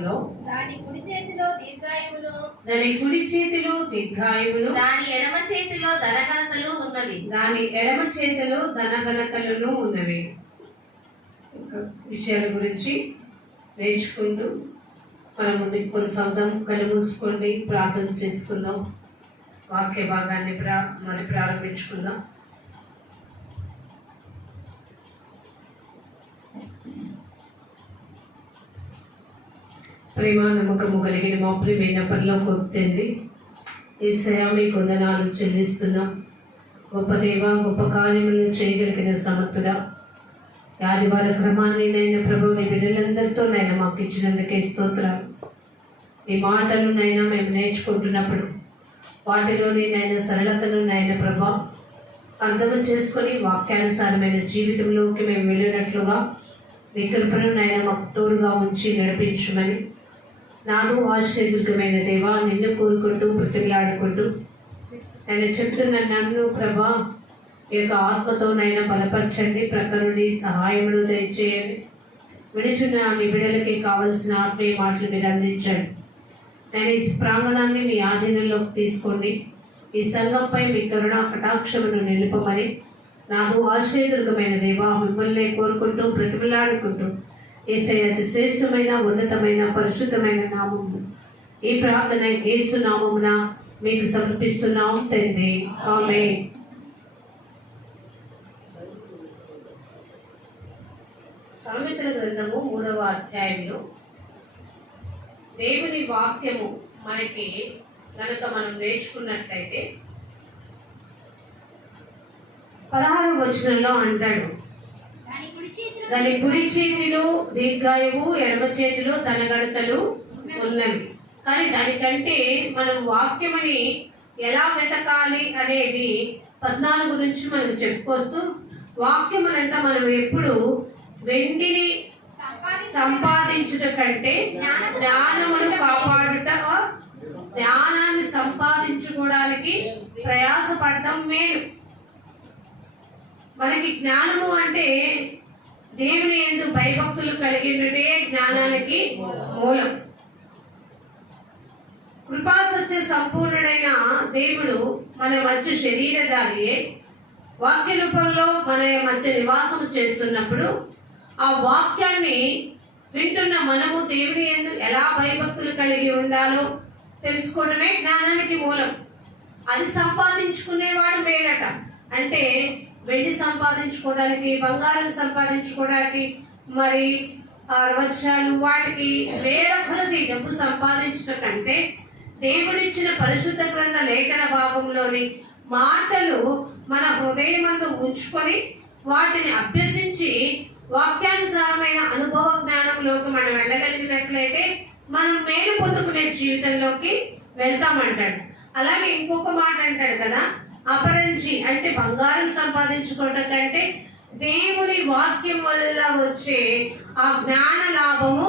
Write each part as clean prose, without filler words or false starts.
అధ్యాయంలో దాని కుడి చేతిలో దీర్ఘాయువులు, దాని ఎడమ చేతిలో ధనఘనతలు ఉన్నవి. విషయాల గురించి నేర్చుకుంటూ మనం ముందుకు కొనసాగుదాం. కళ్ళు మూసుకోండి, ప్రార్థన చేసుకుందాం. వాక్య భాగాన్ని మరి ప్రారంభించుకుందాం. ప్రేమ నమ్మకము కలిగిన మా ప్రియమైన పరలోకపు తండ్రి, యేసయ్యా మీకు వందనాలు చెల్లిస్తున్నాం. గొప్ప దేవ, గొప్ప కార్యములను చేయగలిగిన సమర్థుడా, ఆదివార క్రమాన్ని నైనా ప్రభు నీ బిడ్డలందరితో నైనా మాకు ఇచ్చినందుకే స్తోత్రాలు. ఈ మాటలు నైనా మేము నేర్చుకుంటున్నప్పుడు వాటిలోని నైనా సరళతను నైనా ప్రభా అర్థం చేసుకొని వాక్యానుసారమైన జీవితంలోకి మేము వెళ్ళినట్లుగా మీ కృపను నైనా మాకు తోడుగా ఉంచి నడిపించమని నాకు ఆశ్చర్యదుర్గమైన దేవా నిన్ను కోరుకుంటూ బ్రతిమలాడుకుంటూ ఆయన చెప్తున్న నన్ను ప్రభా ఈ యొక్క ఆత్మతోనైనా బలపరచండి, ప్రక్క నుండి సహాయమును దయచేయండి. విడిచున్న మీ బిడ్డలకి కావలసిన ఆత్మీయ మాటలు మీరు అందించండి. నేను ఈ ప్రాంగణాన్ని మీ ఆధీనంలోకి తీసుకోండి. ఈ సంఘంపై మీ కరుణా కటాక్షమును నిలుపమని నాకు ఆశ్చర్యదుర్గమైన దేవా మిమ్మల్ని కోరుకుంటూ బ్రతిమలాడుకుంటూ యేసయ్య అతి శ్రేష్టమైన ఉన్నతమైన పరిశుద్ధమైన నామము ఈ ప్రార్థన యేసు నామమున మీకు సమర్పిస్తున్నాం తండ్రి, ఆమేన్. సామెతల గ్రంథము 3వ అధ్యాయంలో దేవుని వాక్యము మనకి గనక మనం నేర్చుకున్నట్లయితే 16వ వచనంలో అంటాడు, దాని కుడి చేతిలో దీర్ఘాయువు, ఎడమ చేతిలో ధనఘనతలు ఉన్నవి. కానీ దానికంటే మనం వాక్యమని ఎలా వెతకాలి అనేది 14 నుంచి మనం చెప్పుకొస్తూ, వాక్యమునంట మనం ఎప్పుడు వెండిని సంపాదించుట కంటే జ్ఞానమును కాపాడుట, జ్ఞానాన్ని సంపాదించుకోవడానికి ప్రయాసపడటం మేలు. మనకి జ్ఞానము అంటే దేవుని యందు భయభక్తులు కలిగినటే జ్ఞానానికి మూలం. కృపా సత్య సంపూర్ణుడైన దేవుడు మన మధ్య శరీరధారియే వాక్య రూపంలో మన మధ్య నివాసం చేస్తున్నప్పుడు ఆ వాక్యాన్ని వింటున్న మనము దేవుని యందు ఎలా భయభక్తులు కలిగి ఉండాలో తెలుసుకోవడమే జ్ఞానానికి మూలం. అది సంపాదించుకునేవాడు మేలట. అంటే వెండి సంపాదించుకోవడానికి, బంగారం సంపాదించుకోవడానికి, మరి వజ్రాలు వాటికి వేల కొలది డబ్బు సంపాదించడం కంటే దేవుడిచ్చిన పరిశుద్ధ గ్రంథ లేఖన భాగంలోని మాటలు మన హృదయమందు ఉంచుకొని వాటిని అభ్యసించి వాక్యానుసారమైన అనుభవ జ్ఞానంలోకి మనం వెళ్ళగలిగినట్లయితే మనం మేలు పొందుకునే జీవితంలోకి వెళ్తామంటాడు. అలాగే ఇంకొక మాట అంటాడు కదా, అపరంజి అంటే బంగారం సంపాదించుకోవటం కంటే దేవుని వాక్యం వల్ల వచ్చే ఆ జ్ఞాన లాభము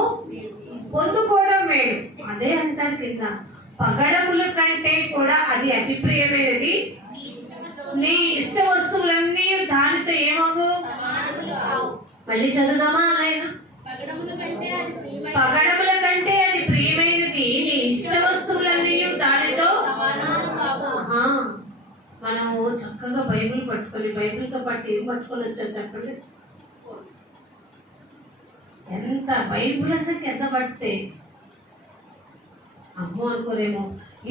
పొందుకోవడం మేలు. అదే అంటారు కింద, పగడముల కంటే కూడా అది అతి ప్రియమైనది. నీ ఇష్ట వస్తువులన్నీ దానితో ఏమవు, మళ్ళీ చదువుదామా ఆయన, పగడముల కంటే అది ప్రియమైనది, నీ ఇష్ట వస్తువులన్నీ దానితో. మనము చక్కగా బైబిల్ పట్టుకొని, బైబిల్తో పాటు ఏం పట్టుకొని వచ్చారు చెప్పండి. ఎంత బైబిల్ అన్నకి ఎంత పడితే అమ్మో అనుకోరేమో,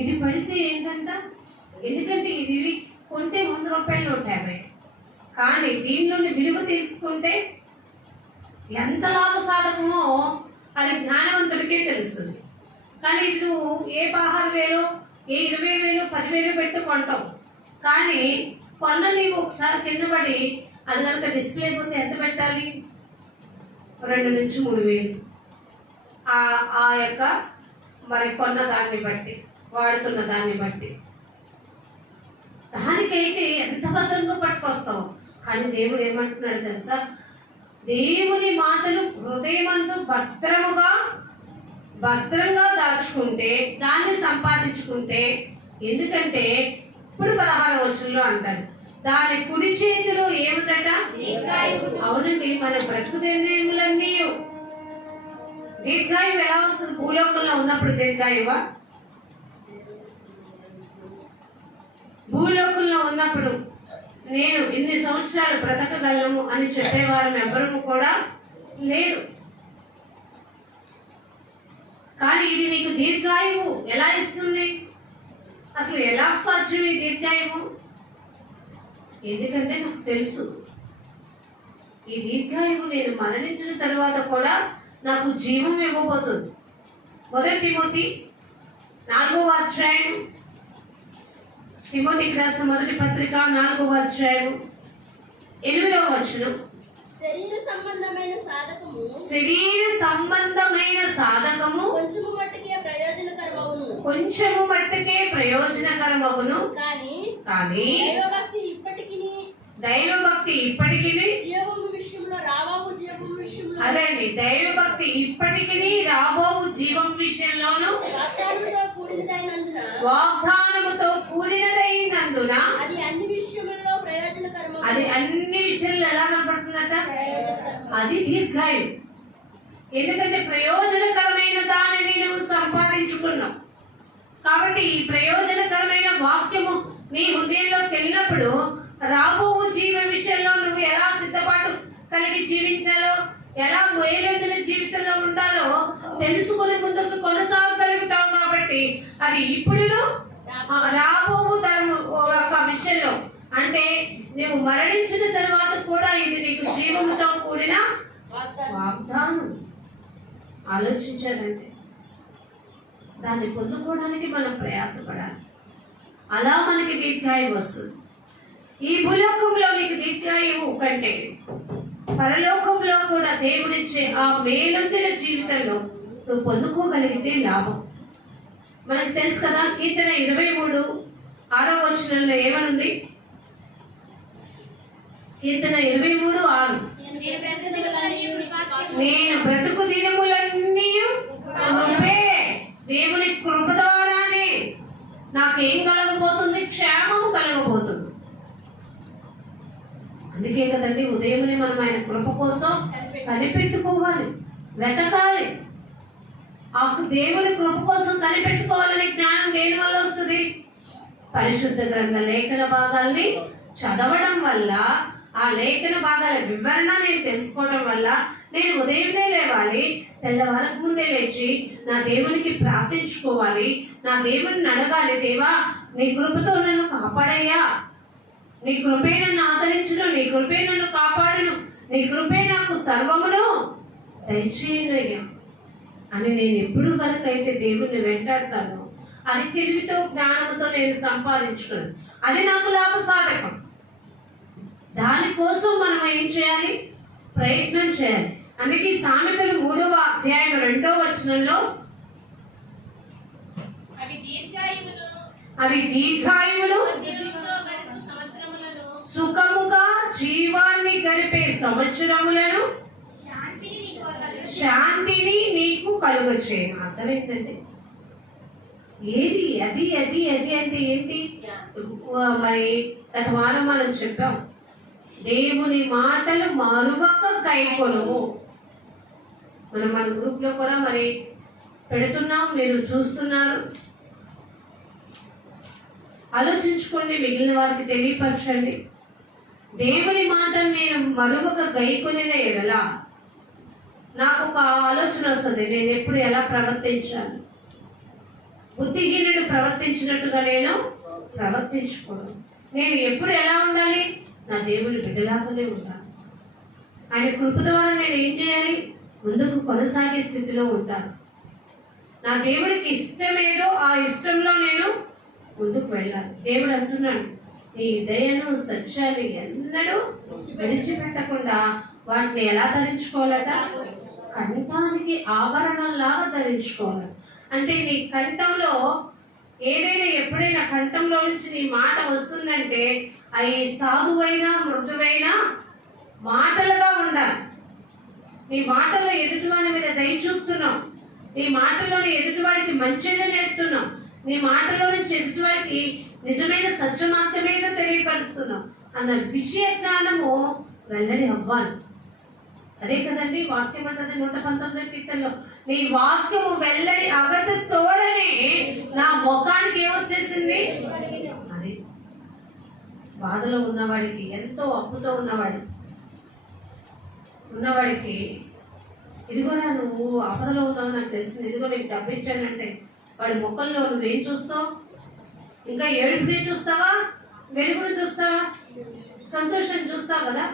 ఇది పడితే ఏంటంట, ఎందుకంటే ఇది కొంటే 100 రూపాయలు 150, కానీ దీనిలోని విలువ తీసుకుంటే ఎంత లాభ సాధకమో అది జ్ఞానవంతుడికే తెలుస్తుంది. కానీ ఇది నువ్వు ఏ 16,000 ఏ 20,000 10,000 పెట్టు కొంటావు, కానీ కొన్న నీవు ఒకసారి కింద పడి అది కనుక డిస్ప్లే అయిపోతే ఎంత పెట్టాలి, 2 నుంచి 3,000. ఆ యొక్క మరి కొన్న దాన్ని బట్టి, వాడుతున్న దాన్ని బట్టి, దానికైతే ఎంత భద్రంగా పట్టుకొస్తావు. కానీ దేవుడు ఏమంటున్నాడు తెలుసా, దేవుని మాటలు హృదయమందు భద్రంగా దాచుకుంటే, దాన్ని సంపాదించుకుంటే, ఎందుకంటే ఇప్పుడు 16వ వచనంలో అంటారు, దాని కుడి చేతిలో ఏముందట, అవునండి, మన బ్రతుకు నిర్ణయములన్నీ దీర్ఘాయువు ఎలా వస్తుంది? భూలోకంలో ఉన్నప్పుడు దీర్ఘాయువా? భూలోకంలో ఉన్నప్పుడు నేను ఇన్ని సంవత్సరాలు బ్రతకగలను అని చెప్పేవారం ఎవరము కూడా లేదు. కానీ ఇది నీకు దీర్ఘాయువు ఎలా ఇస్తుంది? అసలు ఎలా సాధ్యం ఈ దీర్ఘాయువు? ఎందుకంటే నాకు తెలుసు ఈ దీర్ఘాయువు నేను మరణించిన తర్వాత కూడా నాకు జీవం ఇవ్వబోతుంది. 1 తిమోతి 4వ అధ్యాయం, తిమోతికి రాసిన మొదటి పత్రిక 4వ అధ్యాయం 8వ వచనం. శరీర సంబంధమైన సాధకము కొంచెము మట్టుకే ప్రయోజనకరమగును. కానీ దైవభక్తి ఇప్పటికీ జీవము విషయంలో అదండి, దైవభక్తి ఇప్పటికీ రాబోవు జీవం విషయంలోను వాగ్దానముతో కూడినదైనందున అది అన్ని విషయంలో ప్రయోజనకరము. అది అన్ని విషయాల్లో ఎలా కనపడుతుందట? అది దీర్ఘాయువు. ఎందుకంటే ప్రయోజనకరమైన దానిని నువ్వు సంపాదించుకున్నావు కాబట్టి ఈ ప్రయోజనకరమైన వాక్యము నీ హృదయంలోకి వెళ్ళినప్పుడు రాబో జీవ విషయంలో నువ్వు ఎలా సిద్ధపాటు కలిగి జీవించాలో, ఎలా మేలైన జీవితంలో ఉండాలో తెలుసుకుని ముందుకు కొనసాగలుగుతావు. కాబట్టి అది ఇప్పుడు రాబో తరము ఒక విషయంలో, అంటే నువ్వు మరణించిన తర్వాత కూడా ఇది నీకు జీవముతో కూడిన వాగ్దానం. ఆలోచించాలంటే దాన్ని పొందుకోవడానికి మనం ప్రయాసపడాలి. అలా మనకి దీర్ఘాయువు వస్తుంది. ఈ భూలోకంలో నీకు దీర్ఘాయువు కంటే పరలోకంలో కూడా దేవుడిచ్చే ఆ మేలొందిన జీవితంలో నువ్వు పొందుకోగలిగితే లాభం. మనకు తెలుసు కదా, కీర్తన 23:6 వచనంలో ఏమనుంది? కీర్తన 23:6, నేను బ్రతుకు దినములన్నీ కృపే. దేవుని కృప ద్వారానే నాకేం కలగబోతుంది? క్షేమము కలగబోతుంది. అందుకే కదండి ఉదయమునే మనం ఆయన కృప కోసం కనిపెట్టుకోవాలి, వెతకాలి. ఆ దేవుని కృప కోసం కనిపెట్టుకోవాలని జ్ఞానం దేని వల్ల వస్తుంది? పరిశుద్ధ గ్రంథ లేఖన భాగాల్ని చదవడం వల్ల, ఆ లేఖన భాగాల వివరణ నేను తెలుసుకోవడం వల్ల నేను ఉదయమే లేవాలి, తెల్లవారకు ముందే లేచి నా దేవునికి ప్రార్థించుకోవాలి, నా దేవుని అడగాలి, దేవా నీ కృపతో నన్ను కాపాడయ్యా, నీ కృపే నన్ను ఆదరించును, నీ కృపే నన్ను కాపాడును, నీ కృపే నాకు సర్వమును దయచేయనయ్యా అని నేను ఎప్పుడు కనుక అయితే దేవుణ్ణి వెంటాడతాను, అది తెలివితో జ్ఞానంతో నేను సంపాదించుకున్నాను, అది నాకు లాభసాధకం. దానికోసం మనం ఏం చేయాలి? ప్రయత్నం చేయాలి. అందుకే సామెతలు 3వ అధ్యాయం 2వ వచనంలో అవి దీర్ఘాయువులు సుఖముగా జీవాన్ని గడిపే సంవత్సరములను శాంతిని నీకు కలుగచేయను. అర్థమైందండి? ఏది అది అది అది అంటే ఏంటి? మరి గత వారం మనం చెప్పాం, దేవుని మాటలు మరువక కైకొనుము. మనం మన గ్రూప్ లో కూడా మరి పెడుతున్నాం, మీరు చూస్తున్నారు. ఆలోచించుకోండి, మిగిలిన వారికి తెలియపరచండి. దేవుని మాటలు నేను మరువక గైకొనిన ఎడల నాకు ఒక ఆలోచన వస్తుంది, నేను ఎప్పుడు ఎలా ప్రవర్తించాలి. బుద్ధిహీనుడు ప్రవర్తించినట్టుగా నేను ప్రవర్తించుకోను. నేను ఎప్పుడు ఎలా ఉండాలి? నా దేవుని బిడ్డలాగానే ఉండాలి. ఆయన కృప ద్వారా నేను ఏం చేయాలి? ముందుకు కొనసాగే స్థితిలో ఉంటాను. నా దేవుడికి ఇష్టమేదో ఆ ఇష్టంలో నేను ముందుకు వెళ్ళాలి. దేవుడు అంటున్నాడు, నీ దయను సత్యాన్ని ఎన్నడూ విడిచిపెట్టకుండా వాటిని ఎలా ధరించుకోవాలట? కంఠానికి ఆభరణంలాగా ధరించుకోవాలి. అంటే నీ కంఠంలో ఏదైనా ఎప్పుడైనా కంఠంలో నుంచి నీ మాట వస్తుందంటే అవి సాధువైనా మృదువైనా మాటలుగా ఉండాలి. నీ మాటల్లో ఎదుటివాడి మీద దయ చూపుతున్నావు, నీ మాటల్లోని ఎదుటివాడికి మంచిగా నేర్పుతున్నావు, నీ మాటలో నుంచి ఎదుటివాడికి నిజమైన సత్య మార్గమేదో తెలియపరుస్తున్నావు అన్న విషయ జ్ఞానము వెల్లడి అవ్వాలి. అదే కదండి వాక్యం అంటది 119 కీర్తనలో, నీ వాక్యము వెల్లడి అబద్ధ తోడనే నా ముఖానికి ఏమొచ్చేసింది. అది బాధలో ఉన్నవాడికి, ఎంతో అప్పుతో ఉన్నవాడికి ఇదిగోరా నువ్వు ఆపదలో ఉన్నావు నాకు తెలిసింది, ఇదిగో నీకు డబ్బు ఇచ్చానంటే వాడి మొక్కల్లో నువ్వేం చూస్తావు? ఇంకా ఏడుపునే చూస్తావా, వెలుగును చూస్తావా, సంతోషం చూస్తావు కదా.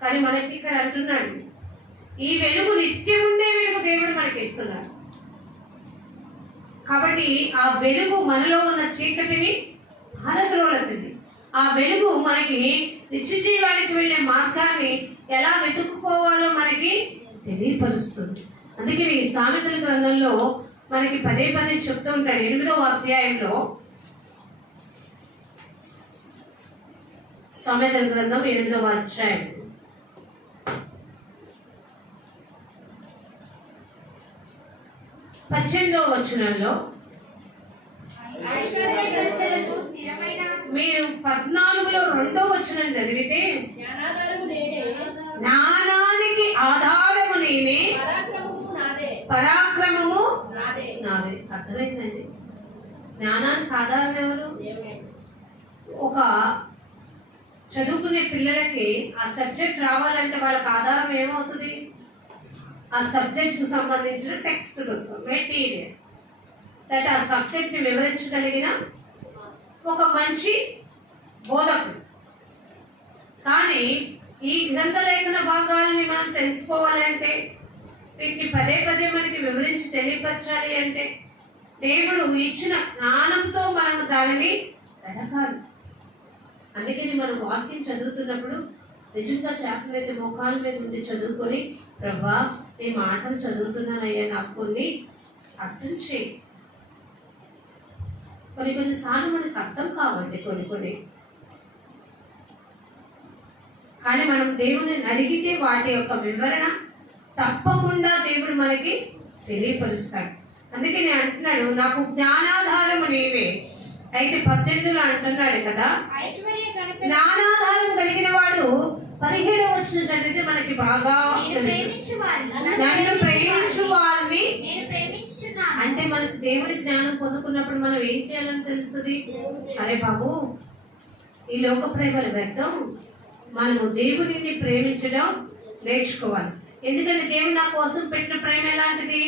కానీ మనకి ఇక్కడ అంటున్నాడు, ఈ వెలుగు నిత్యం ఉండే వెలుగు దేవుడు మనకి ఇస్తున్నాడు. కాబట్టి ఆ వెలుగు మనలో ఉన్న చీకటిని పారద్రోలుతుంది. ఆ వెలుగు మనకి నిత్య జీవానికి వెళ్ళే మార్గాన్ని ఎలా వెతుక్కోవాలో మనకి తెలియపరుస్తుంది. అందుకని ఈ సామెతల గ్రంథంలో మనకి పదే చెప్తూ ఉంటాడు. 8వ అధ్యాయంలో, సామెతల గ్రంథం 8వ అధ్యాయం 18వ వచనంలో మీరు 14లో 2వ వచనం చదివితే, జ్ఞానానికి ఆధారము నేనే, పరాక్రమము నాదే. అర్థమైందండి? జ్ఞానానికి ఆధారం ఎవరు? ఒక చదువుకునే పిల్లలకి ఆ సబ్జెక్ట్ రావాలంటే వాళ్ళకి ఆధారం ఏమవుతుంది? ఆ సబ్జెక్ట్ కు సంబంధించిన టెక్స్ట్ బుక్, మెటీరియల్, లేదా ఆ సబ్జెక్ట్ ని వివరించగలిగిన ఒక మంచి బోధకుడు. కానీ ఈ గ్రంథ లేఖన భాగాలని మనం తెలుసుకోవాలి అంటే, వీటిని పదే మనకి వివరించి తెలియపరచాలి అంటే, దేవుడు ఇచ్చిన జ్ఞానంతో మనము దానిని వెతకాలి. అందుకని మనం వాక్యం చదువుతున్నప్పుడు నిజంగా చేతనైతే మోకాళ్ళ మీద ఉండి చదువుకొని, ప్రభా నీ మాటలు చదువుతున్నానయ్యా, నాకు కొన్ని అర్థం చేయి. కొన్నిసార్లు మనకు అర్థం కావండి కొన్ని, కానీ మనం దేవుని అడిగితే వాటి యొక్క వివరణ తప్పకుండా దేవుడు మనకి తెలియపరుస్తాడు. అందుకే నేను అంటున్నాడు, నాకు జ్ఞానాధారము నీవే. అయితే 18లో అంటున్నాడు కదా, జ్ఞానాధారం కలిగిన వాడు 17వ వచనం చదివితే మనకి బాగా నన్ను ప్రేమించు వారిని అంటే మనకు దేవుడి జ్ఞానం పొందుకున్నప్పుడు మనం ఏం చేయాలని తెలుస్తుంది. అరే బాబు, ఈ లోక ప్రేమలు వ్యర్థం, మనము దేవుడిని ప్రేమించడం నేర్చుకోవాలి. ఎందుకంటే దేవుడు నా కోసం పెట్టిన ప్రేమ ఎలాంటిది?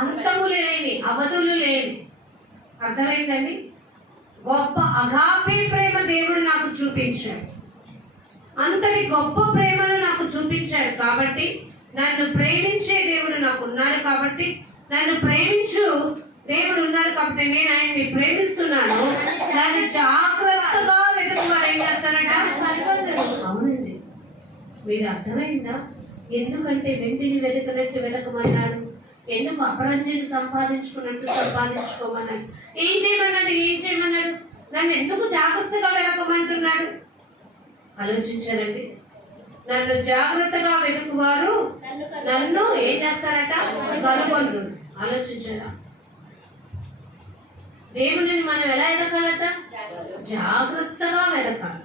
అంతము లేని, అవధులు లేని. అర్థమైందండి? గొప్ప అగాపే ప్రేమ దేవుడు నాకు చూపించాడు. అంతటి గొప్ప ప్రేమను నాకు చూపించాడు. కాబట్టి నన్ను ప్రేమించే దేవుడు నాకు ఉన్నాడు. కాబట్టి నన్ను ప్రేమించు దేవుడు ఉన్నాడు. కాబట్టి నేను ఆయన్ని ప్రేమిస్తున్నాను. దాన్ని జాగ్రత్తగా వెతుకువారు ఏం చేస్తారట? అవునండి, మీరు అర్థమైందా? ఎందుకంటే వెంటిని వెతకనట్టు వెతకమన్నాడు. ఎందుకు అపరంజిని సంపాదించుకున్నట్టు సంపాదించుకోమన్నాడు. ఏం చేయమన్నాడు? నన్ను ఎందుకు జాగ్రత్తగా వెతకమంటున్నాడు? ఆలోచించారండి. నన్ను జాగ్రత్తగా వెతుకువారు నన్ను ఏం చేస్తారట? కనుగొందు. ఆలోచించారా? దేవుడిని మనం ఎలా వెతకాలట? జాగ్రత్తగా వెతకాలి.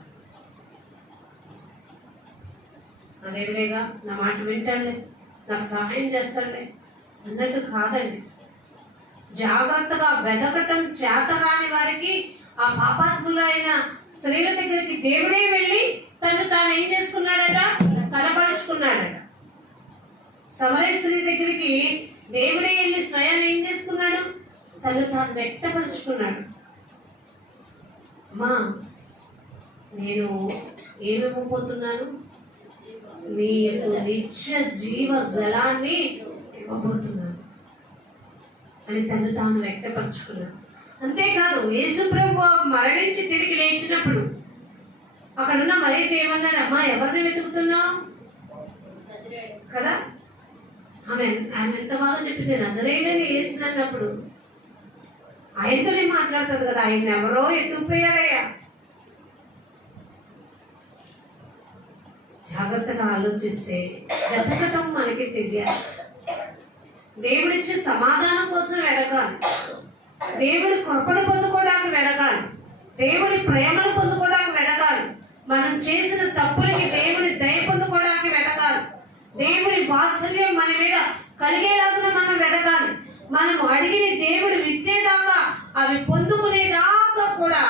నా దేవుడేగా, నా మాట వింటాడులే, నాకు సహాయం చేస్తాడులే అన్నట్టు కాదండి. జాగ్రత్తగా వెతకటం చేతరాని వారికి, ఆ పాపాత్ములైన స్త్రీల దగ్గరికి దేవుడే వెళ్ళి తాను ఏం చేసుకున్నాడట? కనపరుచుకున్నాడట. సమరయ స్త్రీ దగ్గరికి దేవుడే వెళ్ళి స్వయాన్ని ఏం చేసుకున్నాడు? తాను వ్యక్తపరుచుకున్నాడు. అమ్మా, నేను ఏమివ్వబోతున్నాను? నీ యొక్క నిత్య జీవ జలాన్ని ఇవ్వబోతున్నాను అని తాను వ్యక్తపరుచుకున్నాడు. అంతేకాదు, యేసు ప్రభువు మరణించి తిరిగి లేచినప్పుడు అక్కడున్న మరియ ఏమన్నాడు? అమ్మా, ఎవరిని వెతుకుతున్నావు కదా? ఆమె ఎంత బాగా చెప్పింది. నజరేయుడని యేసు అన్నప్పుడు ఆయనతోనే మాట్లాడుతుంది కదా. ఆయన ఎవరో ఎత్తుకుపోయారయ్యా. జాగ్రత్తగా ఆలోచిస్తే వెతకటం మనకి తెలియాలి. దేవుడిచ్చే సమాధానం కోసం వెతకాలి. దేవుడి కృపను పొందుకోవడానికి వెతకాలి. దేవుడి ప్రేమను పొందుకోవడానికి వెతకాలి. మనం చేసిన తప్పులకి దేవుని దయ పొందుకోవడానికి వెతకాలి. దేవుని వాత్సల్యం మన మీద కలిగేలాగా మనం వెతకాలి. మనము అడిగిన దేవుడు ఇచ్చేదాకా అవి పొందుకునేదాకా కూడా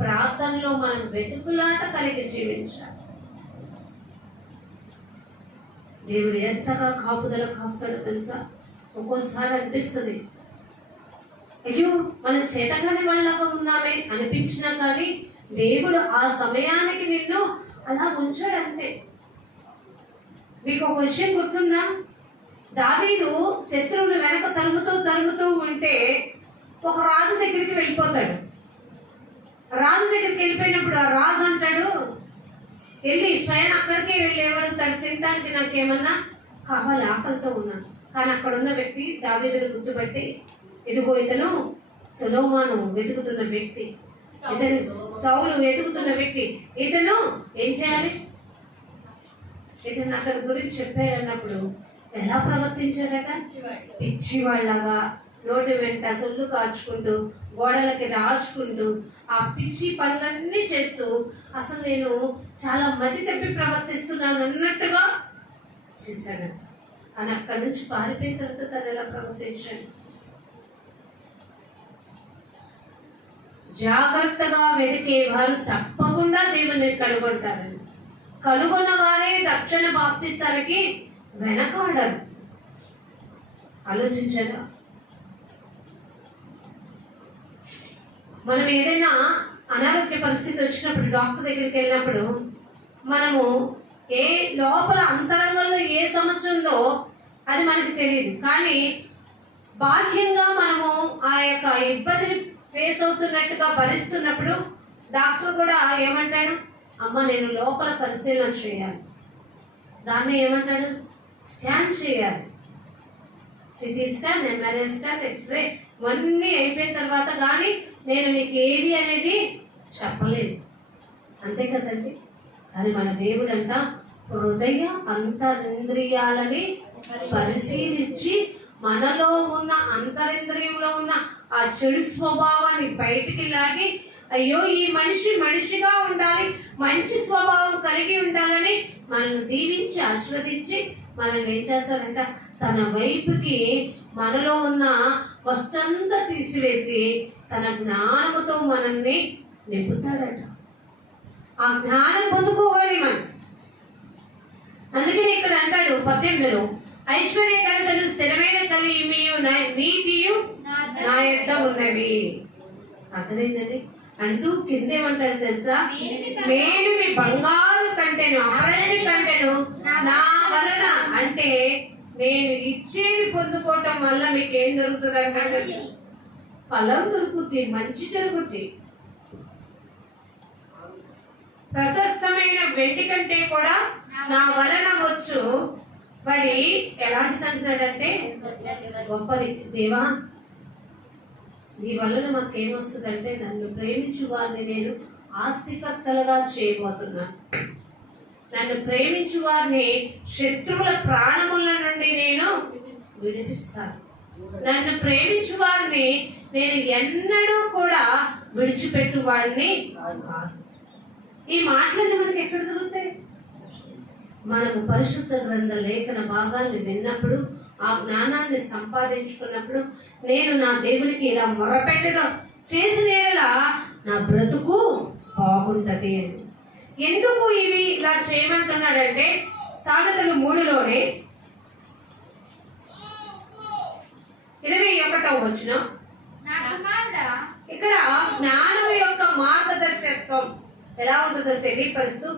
ప్రార్థనలో మనం వెతుకులాట కలిగి జీవించాలి. దేవుడు ఎంతగా కాపుదల కాస్తాడో తెలుసా? ఒక్కోసారి అనిపిస్తుంది, అయ్యో మనం చేతగాని వాళ్ళగా ఉన్నామే అనిపించినా కానీ దేవుడు ఆ సమయానికి నిన్ను అలా ఉంచాడంతే. మీకు ఒక విషయం గుర్తుందా? దావీదు శత్రువులు వెనక తరుముతూ ఉంటే ఒక రాజు దగ్గరికి వెళ్ళిపోతాడు. రాజు దగ్గరికి వెళ్ళిపోయినప్పుడు ఆ రాజు అంటాడు, వెళ్ళి స్వయం అక్కడికే వెళ్ళి ఏమడుగుతాడు, తినడానికి నాకేమన్నా కావాలి, ఆకలితో ఉన్నాను. కానీ అక్కడ ఉన్న వ్యక్తి దావీదును గుర్తుపట్టి, ఇదిగో ఇతను సొలొమోను వెతుకుతున్న వ్యక్తి, ఇతను సౌలు వెతుకుతున్న వ్యక్తి, ఇతను ఏం చేయాలి, ఇతను అతని గురించి చెప్పాడన్నప్పుడు ఎలా ప్రవర్తించాడట? పిచ్చివాళ్ళగా నోటి వెంట సొల్లు కాచుకుంటూ గోడలకి రాచుకుంటూ ఆ పిచ్చి పనులన్నీ చేస్తూ అసలు నేను చాలా మతి తప్పి ప్రవర్తిస్తున్నాను అన్నట్టుగా చేశాడు. కానీ అక్కడి నుంచి పారిపోయిన తర్వాత తను ఎలా ప్రవర్తించాడు? జాగ్రత్తగా వెతికేవారు తప్పకుండా దేవుని కనుగొంటారని, కనుగొన్న వారే రక్షణ బాప్తిస్తానికి వెనకాడారు. ఆలోచించారా? మనం ఏదైనా అనారోగ్య పరిస్థితి వచ్చినప్పుడు డాక్టర్ దగ్గరికి వెళ్ళినప్పుడు మనము ఏ లోపల అంతరంగంలో ఏ సమస్య ఉందో అది మనకి తెలియదు. కానీ బాహ్యంగా మనము ఆ యొక్క ఇబ్బందిని ఫేస్ అవుతున్నట్టుగా భరిస్తున్నప్పుడు డాక్టర్ కూడా ఏమంటాడు, అమ్మ నేను లోపల పరిశీలన చేయాలి, దాన్ని ఏమంటాడు, స్కాన్ చేయాలి, CT scan, MRI scan, X-ray ఇవన్నీ అయిపోయిన తర్వాత కానీ నేను నీకు ఏది అనేది చెప్పలేను. అంతే కదండి. కానీ మన దేవుడు అంట హృదయ అంతరింద్రియాలని పరిశీలించి మనలో ఉన్న అంతరింద్రియంలో ఉన్న ఆ చెడు స్వభావాన్ని బయటికి లాగి, అయ్యో ఈ మనిషిగా ఉండాలి, మంచి స్వభావం కలిగి ఉండాలని మనల్ని దీవించి ఆశీర్వదించి మనల్ని ఏం చేస్తారంట, తన వైపుకి మనలో ఉన్న వస్తంతా తీసివేసి తన జ్ఞానముతో మనల్ని నింపుతాడట. ఆ జ్ఞానం పొందుకోవాలి మనం. అందుకని ఇక్కడ అంటాడు 18లో, ఐశ్వర్యకరతలు స్థిరమైన కలిమియు నీతియు నా యొద్ద ఉన్నవి. అర్థమైందండి? అంటూ కిందేమంటాడు తెలుసా, నేను మీ బంగారు కంటేను అపరంజి కంటేను నా వలన, అంటే నేను ఇచ్చేది పొందుకోవటం వల్ల మీకు ఏం దొరుకుతుంది అంటాడు, ఫలం దొరుకుతుంది, మంచి జరుగుద్ది. ప్రశస్తమైన వెండి కంటే కూడా నా వలన వచ్చు పడి ఎలాంటిది అంటున్నాడంటే గొప్పది. దేవా నీ వలన మాకేమొస్తుందంటే నన్ను ప్రేమించు వారిని నేను ఆస్తికర్తలుగా చేయబోతున్నాను. నన్ను ప్రేమించు వారిని శత్రువుల ప్రాణముల నుండి నేను విడిపిస్తాను. నన్ను ప్రేమించు వారిని నేను ఎన్నడూ కూడా విడిచిపెట్టు వాడిని కాదు. ఈ మాటలన్నీ మనకి ఎక్కడ దొరుకుతాయి? మనము పరిశుద్ధ గ్రంథ లేఖన భాగాన్ని విన్నప్పుడు, ఆ జ్ఞానాన్ని సంపాదించుకున్నప్పుడు, నేను నా దేవునికి ఇలా మొరపెట్టడం చేసిన నా బ్రతుకు బాగుంటది అని. ఎందుకు ఇవి ఇలా చేయమంటున్నాడంటే సామెతలు 3లోనే 21వ వచనం, ఇక్కడ జ్ఞానం యొక్క మార్గదర్శకత్వం ఎలా ఉంటుందో తెలియపరుస్తూ,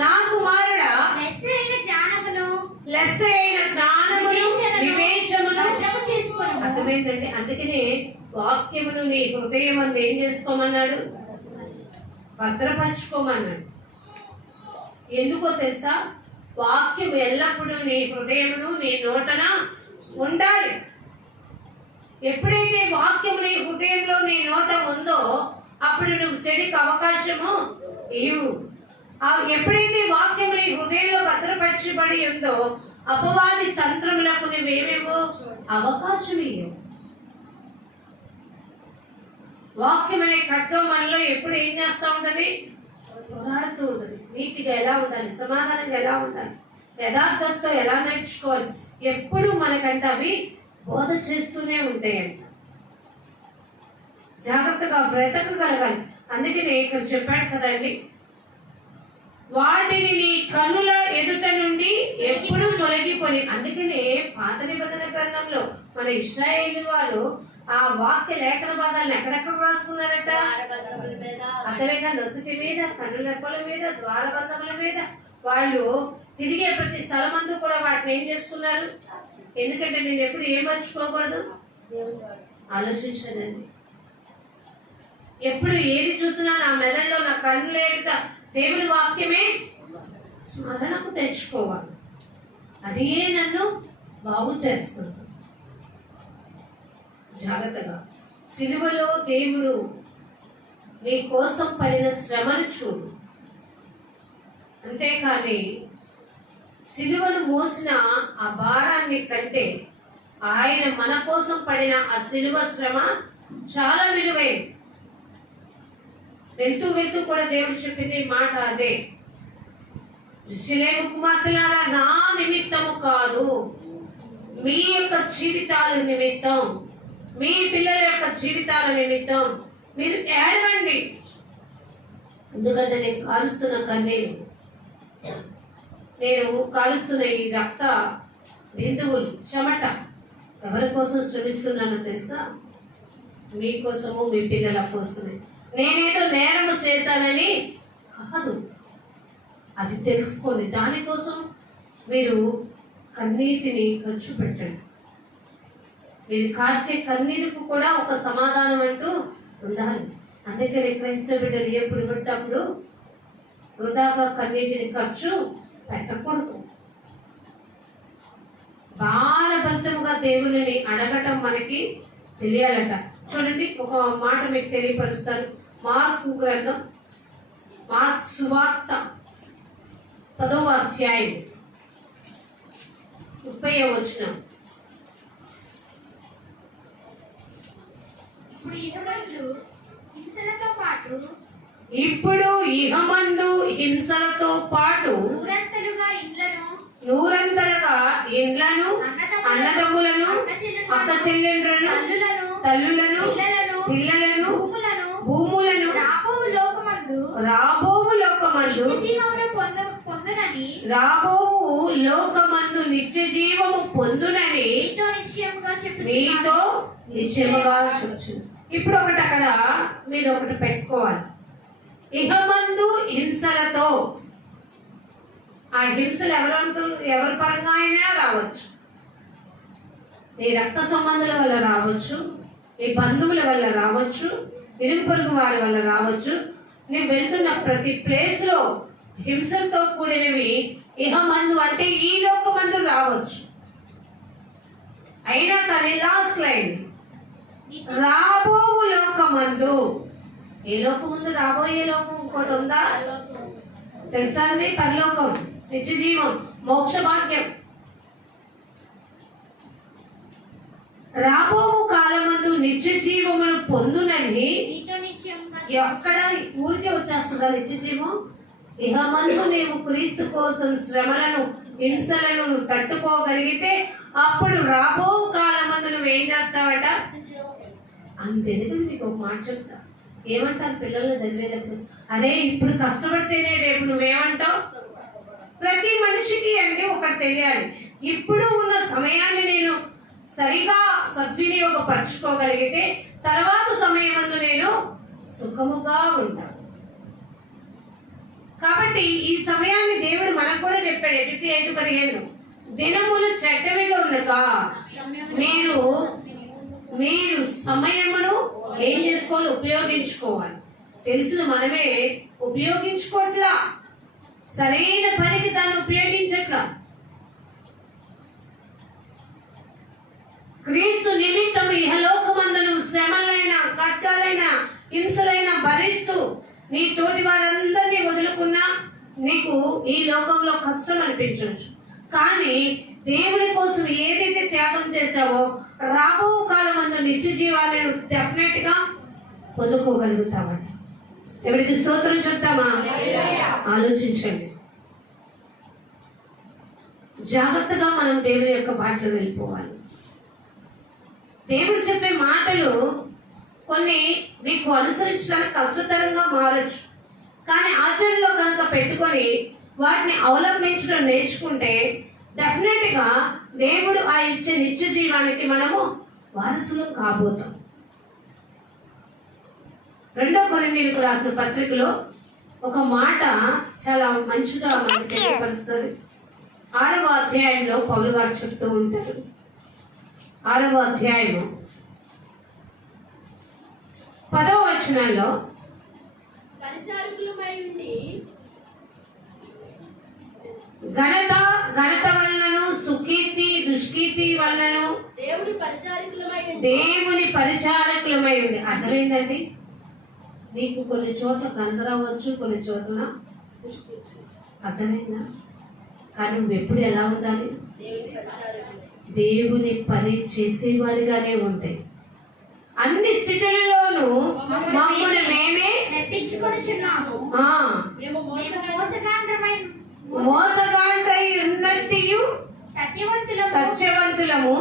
నా కుమారుడా లెస్స అయిన జ్ఞానమును వివేచమును అర్థమైందండి. అందుకనే వాక్యమును నీ హృదయం అందు ఏం చేసుకోమన్నాడు, భద్రపరచుకోమన్నాడు. ఎందుకో తెలుసా? వాక్యం ఎల్లప్పుడూ నీ హృదయమును నీ నోటన ఉండాలి. ఎప్పుడైతే వాక్యము నీ హృదయంలో నీ నోట ఉందో అప్పుడు నువ్వు చెడికి అవకాశము ఇవ్వు. ఎప్పుడైతే వాక్యము నీ హృదయంలో భద్రపరచబడి ఉందో అపవాది తంత్రములకు నువ్వేమేమో అవకాశం ఇవ్వు. వాక్యం అనే ఖడ్గం మనలో ఎప్పుడు ఏం చేస్తూ ఉంటది? పోరాడుతూ ఉంటుంది. నీతిగా ఎలా ఉండాలి, సమాధానంగా ఎలా ఉండాలి, యథార్థతతో ఎలా నేర్చుకోవాలి, ఎప్పుడు మనకంటే అవి బోధ చేస్తూనే ఉంటాయంట. జాగ్రత్తగా బ్రతకగలగాలి. అందుకనే ఇక్కడ చెప్పాడు కదండి, వాటిని నీ కన్నుల ఎదుట నుండి ఎప్పుడు తొలగిపోయి. అందుకనే పాత నిబంధన గ్రంథంలో మన ఇశ్రాయేలు వారు ఆ వాక్య లేఖన భాగాలను ఎక్కడెక్కడ రాసుకున్నారట? అతనిగా నొసటి మీద, కన్నులెప్పల మీద, ద్వారబంధముల మీద. వాళ్ళు తిరిగే ప్రతి స్థలమందు కూడా వాటిని ఏం చేసుకున్నారు? ఎందుకంటే నేను ఎప్పుడు ఏం మర్చిపోకూడదు, ఆలోచించదండి. ఎప్పుడు ఏది చూసినా నా మెదడులో, నా కన్ను లేక దేవుని వాక్యమే స్మరణకు తెచ్చుకోవాలి. అదే నన్ను బాగు చేస్తుంది. జాగ్రత్తగా సిలువలో దేవుడు నీ కోసం పడిన శ్రమను చూడు. అంతేకాని సిలువను మోసిన ఆ భారాన్ని కంటే ఆయన మన కోసం పడిన ఆ సిలువ శ్రమ చాలా విలువైంది. వెళ్తూ వెళ్తూ కూడా దేవుడు చెప్పింది మాట అదే, యెరూషలేము కుమార్తెలారా, నా నిమిత్తము కాదు, మీ యొక్క జీవితాల నిమిత్తం, మీ పిల్లల యొక్క జీవితాల నిమిత్తం మీరు ఏడవండి. ఎందుకంటే నేను కారుస్తున్న కన్నీరు, నేను కారుస్తున్న ఈ రక్త బిందువులు, చెమట ఎవరి కోసం శ్రమిస్తున్నానో తెలుసా? మీకోసము, మీ పిల్లల కోసమే. నేనేదో నేరము చేశానని కాదు, అది తెలుసుకోండి. దానికోసం మీరు కన్నీటిని ఖర్చు పెట్టండి. మీరు కార్చే కన్నీరుకు కూడా ఒక సమాధానం అంటూ ఉండాలి. అందుకని క్రైస్తవ బిడ్డలు ఎప్పుడు పడ్డప్పుడు వృధాగా కన్నీటిని ఖర్చు పెట్టకూడదు. భారభరితముగా దేవుని అడగటం మనకి తెలియాలట. చూడండి, ఒక మాట మీకు తెలియపరుస్తాను. మార్కు గ్రంథం, మార్కు సువార్త 10వ అధ్యాయం 30వ వచనం. ఇప్పుడు ఇహమందు హింసలతో పాటు నూరంతలుగా ఇండ్లను, అన్నదమ్ములను, అక్క చెల్లెండ్లను, తల్లులను, పిల్లలను, భూములను రాబోవు లోకమందు నిత్య జీవము పొందునని మీతో నిశ్చయముగా చెప్పుచున్నాను. ఇప్పుడు ఒకటి అక్కడ మీరు ఒకటి పెట్టుకోవాలి. ఇహమందు హింసలతో, ఆ హింసలు ఎవరి పరంగా అయినా రావచ్చు. నీ రక్త సంబంధుల వల్ల రావచ్చు, నీ బంధువుల వల్ల రావచ్చు, ఇరుగు పొరుగు వారి వల్ల రావచ్చు. నువ్వు వెళ్తున్న ప్రతి ప్లేస్ లో హింసలతో కూడినవి ఇహమందు అంటే ఈ లోకమందు రావచ్చు. అయినా కానీ లాస్ట్ లైన్, రాబో లోకమందు. ఏ లోకముందు? రాబోయే లోకం ఇంకోటి ఉందా? తెలుసా అండి? పరలోకం, నిత్య జీవం, మోక్ష భాగ్యం. రాబో కాలమందు నిత్య జీవమును పొందునని ఎక్కడ ఊరికే వచ్చేస్తుందా నిత్య జీవం? ఇహమందు నీవు క్రీస్తు కోసం శ్రమలను, హింసలను నువ్వు తట్టుకోగలిగితే అప్పుడు రాబో కాలమందు నువ్వు ఏం చేస్తావట? అంతెందుకని మీకు ఒక మాట చెప్తా. ఏమంటారు పిల్లలు చదివేటప్పుడు? అదే ఇప్పుడు కష్టపడితేనే రేపు నువ్వేమంటావు? ప్రతి మనిషికి అంటే ఒకటి తెలియాలి, ఇప్పుడు ఉన్న సమయాన్ని నేను సరిగా సద్వినియోగపరచుకోగలిగితే తర్వాత సమయమందు నేను సుఖముగా ఉంటాను. కాబట్టి ఈ సమయాన్ని దేవుడు మనకు కూడా చెప్పాడు. ఎఫెసీ 5:15 దినములు చెడ్డవిగా ఉండగా మీరు సమయమును ఏం చేసుకోవాలి? ఉపయోగించుకోవాలి. తెలిసిన మనమే ఉపయోగించుకోవట్లా, సరైన పనికి దాన్ని ఉపయోగించట్లా. క్రీస్తు నిమిత్తము ఇహలోకమందును శ్రమలైన, కష్టాలైన, హింసలైన భరిస్తూ నీ తోటి వారందరినీ వదులుకున్నా నీకు ఈ లోకంలో కష్టం అనిపించవచ్చు. కానీ దేవుని కోసం ఏదైతే త్యాగం చేశావో రాబో కాలం మందు నిత్య జీవాన్ని నువ్వు డెఫినెట్ గా పొందుకోగలుగుతావంట. దేవుడికి స్తోత్రం చెప్తామా? ఆలోచించండి. జాగ్రత్తగా మనం దేవుడి యొక్క బాటలో వెళ్ళిపోవాలి. దేవుడు చెప్పే మాటలు కొన్ని మీకు అనుసరించడానికి కష్టతరంగా మారచ్చు, కానీ ఆచరణలో కనుక పెట్టుకొని వాటిని అవలంబించడం నేర్చుకుంటే డెఫినెట్గా దేవుడు ఆ ఇచ్చే నిత్య జీవానికి మనము వారసులం కాబోతాం. 2 కొరింథీయులకు రాసిన పత్రికలో ఒక మాట చాలా మంచిగా మనకి తెలియపరుస్తుంది. 6వ అధ్యాయంలో పౌలు గారు చెప్తూ ఉంటారు. 6వ అధ్యాయము 10వ వచనంలో పరిచారకులమై ఉండి ఘనత వలనను సుకీర్తి దుష్కీర్తి వలనను దేవుని పరిచారకులమై ఉంది. అర్థమైందండి? మీకు కొన్ని చోట్ల ఘనత రావచ్చు, కొన్ని చోట్ల అర్థమైందా? కానీ నువ్వు ఎప్పుడు ఎలా ఉండాలి? దేవుని పని చేసేవాడిగానే ఉంటాయి. అన్ని స్థితులలోనూ మమ్మల్ని మేమే మెప్పించుకొనుచున్నాము. మేము మోసగాండ్రై ఉన్నట్టు సత్యవంతులము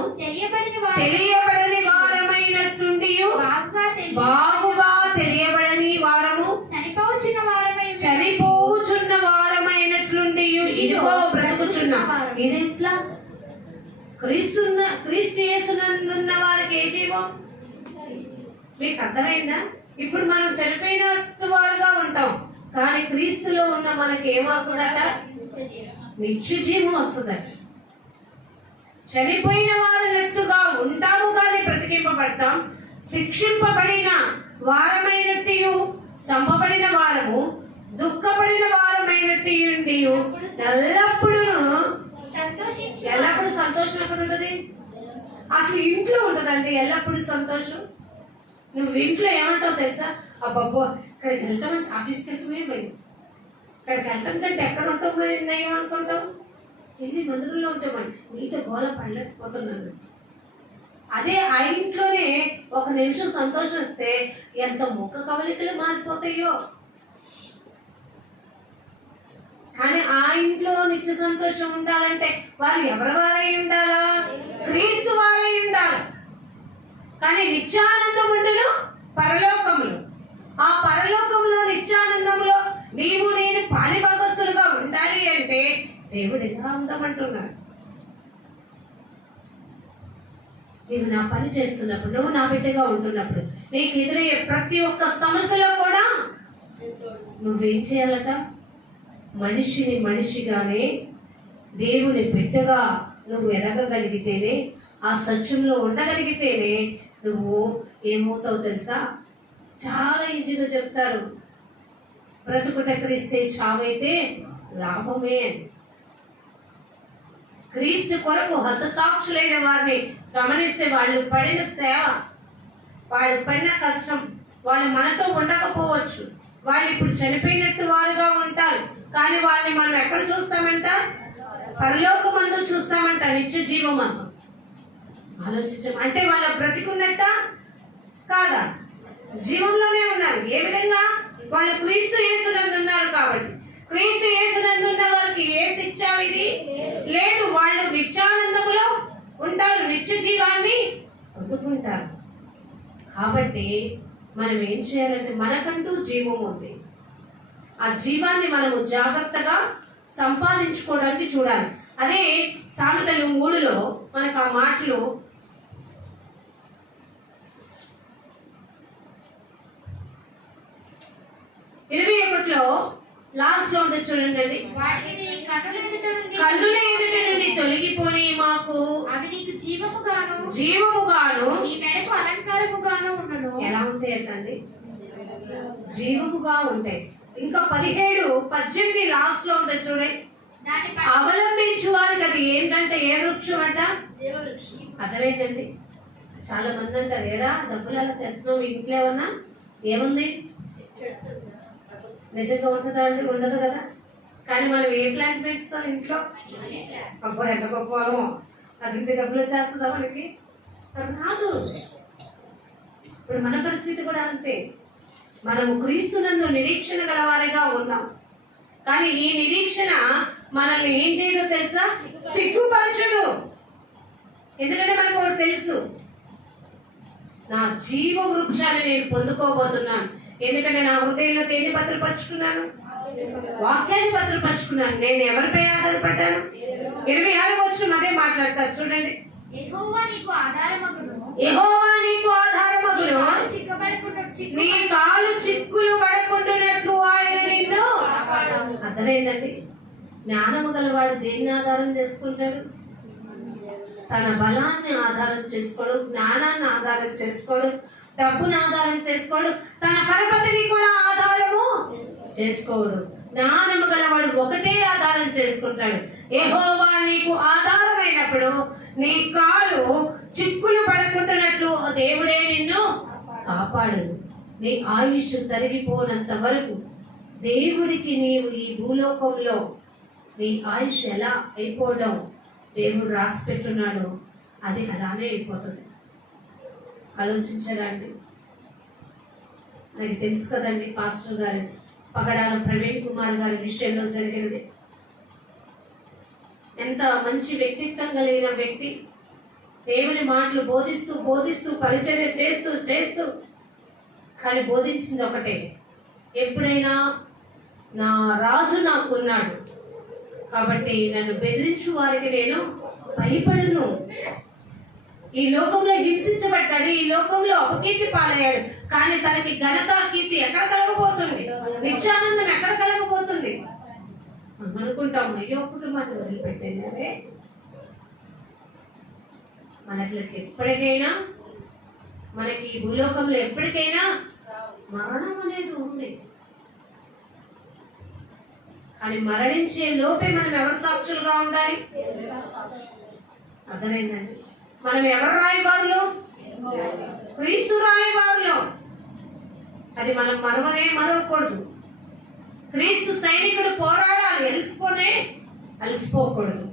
తెలియబడని వారమైనట్టుండి బాగుగా తెలియబడని వారము చనిపోవుచున్న వారమైనట్లుండి ఇదిగో బ్రతుకుచున్నా. ఇదెట్లా? క్రీస్తు యేసునందున్న వారికి ఏ జీవం? మీకు అర్థమైందా? ఇప్పుడు మనం చనిపోయినట్టు వారుగా ఉంటాం, కానీ క్రీస్తులో ఉన్న మనకి ఏమవుతుందట? నిత్య జీవం వస్తుందట. చనిపోయిన వారినట్టుగా ఉంటాము, కానీ బ్రతికింపబడతాం. శిక్షింపబడిన వారమైనట్టు చంపబడిన వారము, దుఃఖపడిన వారమైనట్టు ఎల్లప్పుడూ సంతోషం ఎక్కడ ఉంటుంది? అసలు ఇంట్లో ఉంటుందండి ఎల్లప్పుడూ సంతోషం. నువ్వు ఇంట్లో ఏమంటావు తెలుసా? అబ్బబ్బో ఇక్కడికి వెళ్తామంటే ఆఫీస్కి వెళ్తామే భయం, ఇక్కడికి వెళ్తాం కంటే ఎక్కడ ఉంటాం నయం అనుకుంటావు. ఇది మందిరంలో ఉంటే మరి మీతో గోల పడలేకపోతున్నాను. అదే ఆ ఇంట్లోనే 1 నిమిషం సంతోషం వస్తే ఎంత ముఖ కవలికలు మారిపోతాయో. కానీ ఆ ఇంట్లో నిత్య సంతోషం ఉండాలంటే వాళ్ళు ఎవరి వారై ఉండాలా? క్రీస్తు వారై ఉండాలి. కానీ నిత్యానందం ఉండును పరలోకములో. ఆ పరలోకంలో నిత్యానందంలో నీవు నేను పాలిభాగస్తులుగా ఉండాలి అంటే దేవుడు ఎలా ఉండమంటున్నాడు? నీవు నా పని చేస్తున్నప్పుడు, నువ్వు నా బిడ్డగా ఉంటున్నప్పుడు, నీకు ఎదురయ్యే ప్రతి ఒక్క సమస్యలో కూడా నువ్వేం చేయాలట? మనిషిని మనిషిగానే దేవుని బిడ్డగా నువ్వు ఎదగగలిగితేనే, ఆ సత్యంలో ఉండగలిగితేనే నువ్వు ఏమవుతావు తెలుసా? చాలా ఈజీగా చెప్తారు, బ్రతుకుట క్రీస్తే చావైతే లాభమే. క్రీస్తు కొరకు హతసాక్షులైన వారిని గమనిస్తే వాళ్ళు పడిన సేవ, వాళ్ళు పడిన కష్టం, వాళ్ళు మనతో ఉండకపోవచ్చు, వాళ్ళు ఇప్పుడు చనిపోయినట్టు వారుగా ఉంటారు, కానీ వాళ్ళని మనం ఎక్కడ చూస్తామంట? పరలోకమందు చూస్తామంట, నిత్య జీవమందు. ఆలోచించం అంటే వాళ్ళ బ్రతికున్నట్ట కాదా? జీవంలోనే ఉన్నారు. ఏ విధంగా? వాళ్ళు క్రీస్తు యేసునందు ఉన్నారు కాబట్టి. క్రీస్తు యేసునందున్న వారికి ఏ శిక్ష విధి లేదు. వాళ్ళు నిత్యానందములో ఉంటారు, నిత్య జీవాన్ని పొందుకుంటారు. కాబట్టి మనం ఏం చేయాలంటే మనకంటూ జీవం ఉంది. ఆ జీవాన్ని మనము జాగ్రత్తగా సంపాదించుకోవడానికి చూడాలి. అదే సామెతలు 3లో మనకు ఆ మాటలు 21లో లాస్ట్ లో ఉంటుంది చూడండి. కన్నుల ఎదుట నుండి తొలగిపోని మాకు అవి నీకు జీవముగాను నీ మెడకు అలంకారముగాను ఉన్నను. ఎలా ఉంటాయండి? జీవముగా ఉంటాయి. ఇంకా 17, 18 లాస్ట్ లో ఉంటుంది చూడండి. అవలంబించు వారికి అది ఏంటంటే ఏ వృక్షం అంట? అర్థమైందండి? చాలా మంది అంటారు, ఏరా డబ్బులు అలా తెస్తున్నావు ఇంట్లో ఏమన్నా ఏముంది? నిజంగా ఉంటుందా అండి? ఉండదు కదా. కానీ మనం ఏ ప్లాంట్ పెంచుతాం ఇంట్లో? అబ్బో ఎంత గొప్ప అది ఇంటి డబ్బులు వచ్చేస్తుందా మనకి? రాదు. ఇప్పుడు మన పరిస్థితి కూడా అంతే. మనము క్రీస్తునందు నిరీక్షణ గలవారిగా ఉన్నాం. కానీ ఈ నిరీక్షణ మనల్ని ఏం చేయదో తెలుసా? సిగ్గుపరచదు. ఎందుకంటే మనకు ఒకటి తెలుసు, నా జీవ వృక్షాన్ని నేను పొందుకోబోతున్నాను. ఎందుకంటే నా హృదయంలో దేన్ని భద్రపరుచుకున్నాను? వాక్యాన్ని భద్రపరుచుకున్నాను. నేను ఎవరిపై ఆధారపడ్డాను? 26వ వచనం అదే మాట్లాడతారు చూడండి. యెహోవా నీకు ఆధారమగును. యెహోవా నీకు ఆధారమగును. నీ కాలు చిక్కులు పడకుండానట్లు ఆయన నిన్ను అర్థమైందండి. జ్ఞానము గలవాడు దేన్ని ఆధారం చేసుకుంటాడు? తన బలాన్ని ఆధారం చేసుకోడు, జ్ఞానాన్ని ఆధారం చేసుకోడు, డబ్బును ఆధారం చేసుకోడు, తన పరపతిని కూడా ఆధారము చేసుకోడు. జ్ఞానము గలవాడు ఒకటే ఆధారం చేసుకుంటాడు. యెహోవా నీకు ఆధారమైనప్పుడు నీ కాలు చిక్కులు పడకుండానట్లు దేవుడే నిన్ను కాపాడు. నీ ఆయుష్ తరిగిపోనంత వరకు దేవుడికి నీవు ఈ భూలోకంలో నీ ఆయుష్ ఎలా అయిపోవడం దేవుడు రాసి పెట్టున్నాడు, అది అలానే అయిపోతుంది. ఆలోచించారా అండి? నాకు తెలుసు కదండి, పాస్టర్ గారు పగడాల ప్రవీణ్ కుమార్ గారి విషయంలో జరిగినది. ఎంత మంచి వ్యక్తిత్వం కలిగిన వ్యక్తి, దేవుని మాటలు బోధిస్తూ బోధిస్తూ పరిచర్య చేస్తూ చేస్తూ, కానీ బోధించింది ఒకటే, ఎప్పుడైనా నా రాజు నాకున్నాడు కాబట్టి నన్ను బెదిరించు వారికి నేను భయపడను. ఈ లోకంలో హింసించబడ్డాడు, ఈ లోకంలో అపకీర్తి పాలయ్యాడు, కానీ తనకి ఘనత కీర్తి ఎక్కడ కలగబోతుంది? నిత్యానందం ఎక్కడ కలగబోతుంది? మనం అనుకుంటాం, అయ్యో కుటుంబాన్ని వదిలిపెట్టేయారే. మనకి ఎప్పటికైనా, మనకి ఈ భూలోకంలో ఎప్పటికైనా మరణం అనేది ఉంది. కానీ మరణించే లోపే మనం ఎవరు సాక్షులుగా ఉండాలి? అర్థమైందండి? మనం ఎవరు రాయబారులు? క్రీస్తు రాయబారులు. అది మనం మరవకూడదు. క్రీస్తు సైనికుడు పోరాడాలి, అలసిపోకూడదు.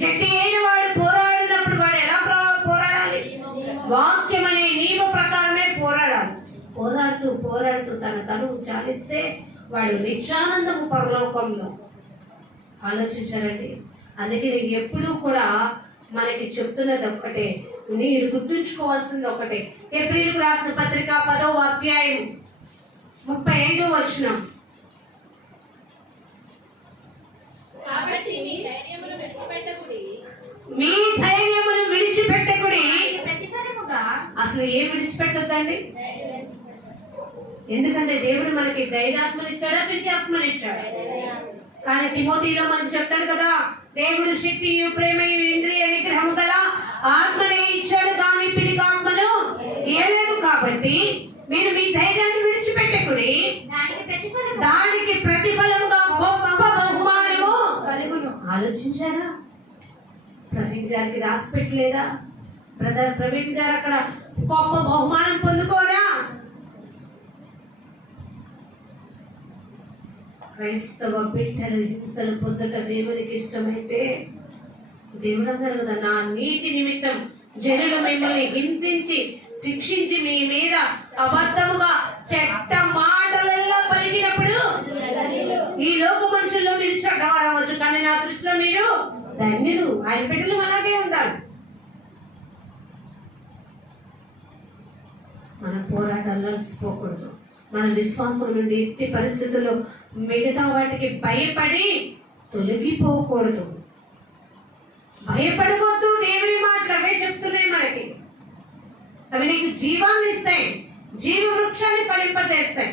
జట్టి అయిన వాడు పోరాడినప్పుడు వాడు ఎలా పోరాడాలి? వాక్యం అనే నియమ ప్రకారమే పోరాడాలి. పోరాడుతూ పోరాడుతూ తన తనువు చాలిస్తే వాడు నిత్యానందము పరలోకంలో. ఆలోచించారండి? అందుకే నేను ఎప్పుడూ కూడా మనకి చెప్తున్నది ఒక్కటే, మీరు గుర్తుంచుకోవాల్సింది ఒకటే. ఏప్రిల్ రాసిన పత్రిక 10వ అధ్యాయం 35వ వచనం. కాబట్టి మీ ధైర్యమును విడిచిపెట్టకుడి. ప్రతిఫలముగా అసలు ఏం విడిచిపెట్టద్దండి? ఎందుకంటే దేవుడు మనకి ధైర్యాత్మనిచ్చాడా, ప్రీత్యాత్మనిచ్చాడా? కానీ తిమోతిలో మనకు చెప్తాడు కదా, దేవుడు శక్తియు ప్రేమయు ఇంద్రియ నిగ్రహము గల ఆత్మనే ఇచ్చాడు, కానీ పిరికాత్మలు ఇయ్యలేదు. కాబట్టి మీరు మీ ధైర్యాన్ని విడిచిపెట్టకుడి, దానికి ప్రతిఫలముగా గొప్ప బహుమానము కలుగును. ఆలోచించారా? ప్రవీణ్ గారికి రాసి పెట్టలేదా? బ్రదర్ ప్రవీణ్ గారు అక్కడ గొప్ప బహుమానం పొందుకోరా? క్రైస్తవ బిడ్డలు హింసలు పొందుట దేవునికి ఇష్టమైతే, దేవుడు అన్నాడు కదా, నా నీతి నిమిత్తం జనులు మిమ్మల్ని హింసించి శిక్షించి మీ మీద అబద్ధముగా చెడ్డ మాటలల్లా పలికినప్పుడు ఈ లోక మనుషుల్లో మీరు చెడ్డవారు అవ్వచ్చు, కానీ నా దృష్టిలో మీరు ధన్యులు. ఆయన బిడ్డలు అలాగే ఉండాలి. మన పోరాటాల్లో అలసిపోకూడదు. మన విశ్వాసం నుండి ఎట్టి పరిస్థితుల్లో మిగతా వాటికి భయపడి తొలగిపోకూడదు. భయపడవద్దు. దేవుని మాటలు అవే చెప్తున్నాయి మనకి. అవి నీకు జీవాన్ని ఇస్తాయి, జీవ వృక్షాన్ని ఫలింపజేస్తాయి.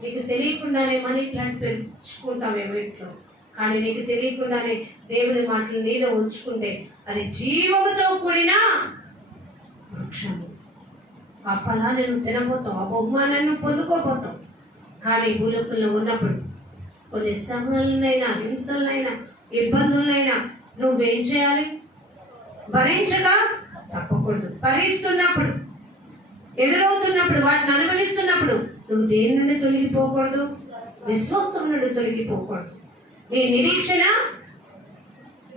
నీకు తెలియకుండానే మనీ ప్లాంట్ పెంచుకుంటావేమో ఇంట్లో, కానీ నీకు తెలియకుండానే దేవుని మాటలు నీలో ఉంచుకుంటే అది జీవముతో కూడిన వృక్షము. ఆ ఫలాన్ని నువ్వు తినబోతావు, ఆ బహుమానాన్ని నువ్వు పొందుకోబోతావు. కానీ భూలోకంలో ఉన్నప్పుడు కొన్ని శ్రమలనైనా, హింసలనైనా, ఇబ్బందులనైనా నువ్వేం చేయాలి? భరించక తప్పకూడదు. భరిస్తున్నప్పుడు, ఎదురవుతున్నప్పుడు, వాటిని అనుభవిస్తున్నప్పుడు నువ్వు దేని నుండి తొలగిపోకూడదు? విశ్వాసం నుండి తొలగిపోకూడదు. నీ నిరీక్షణ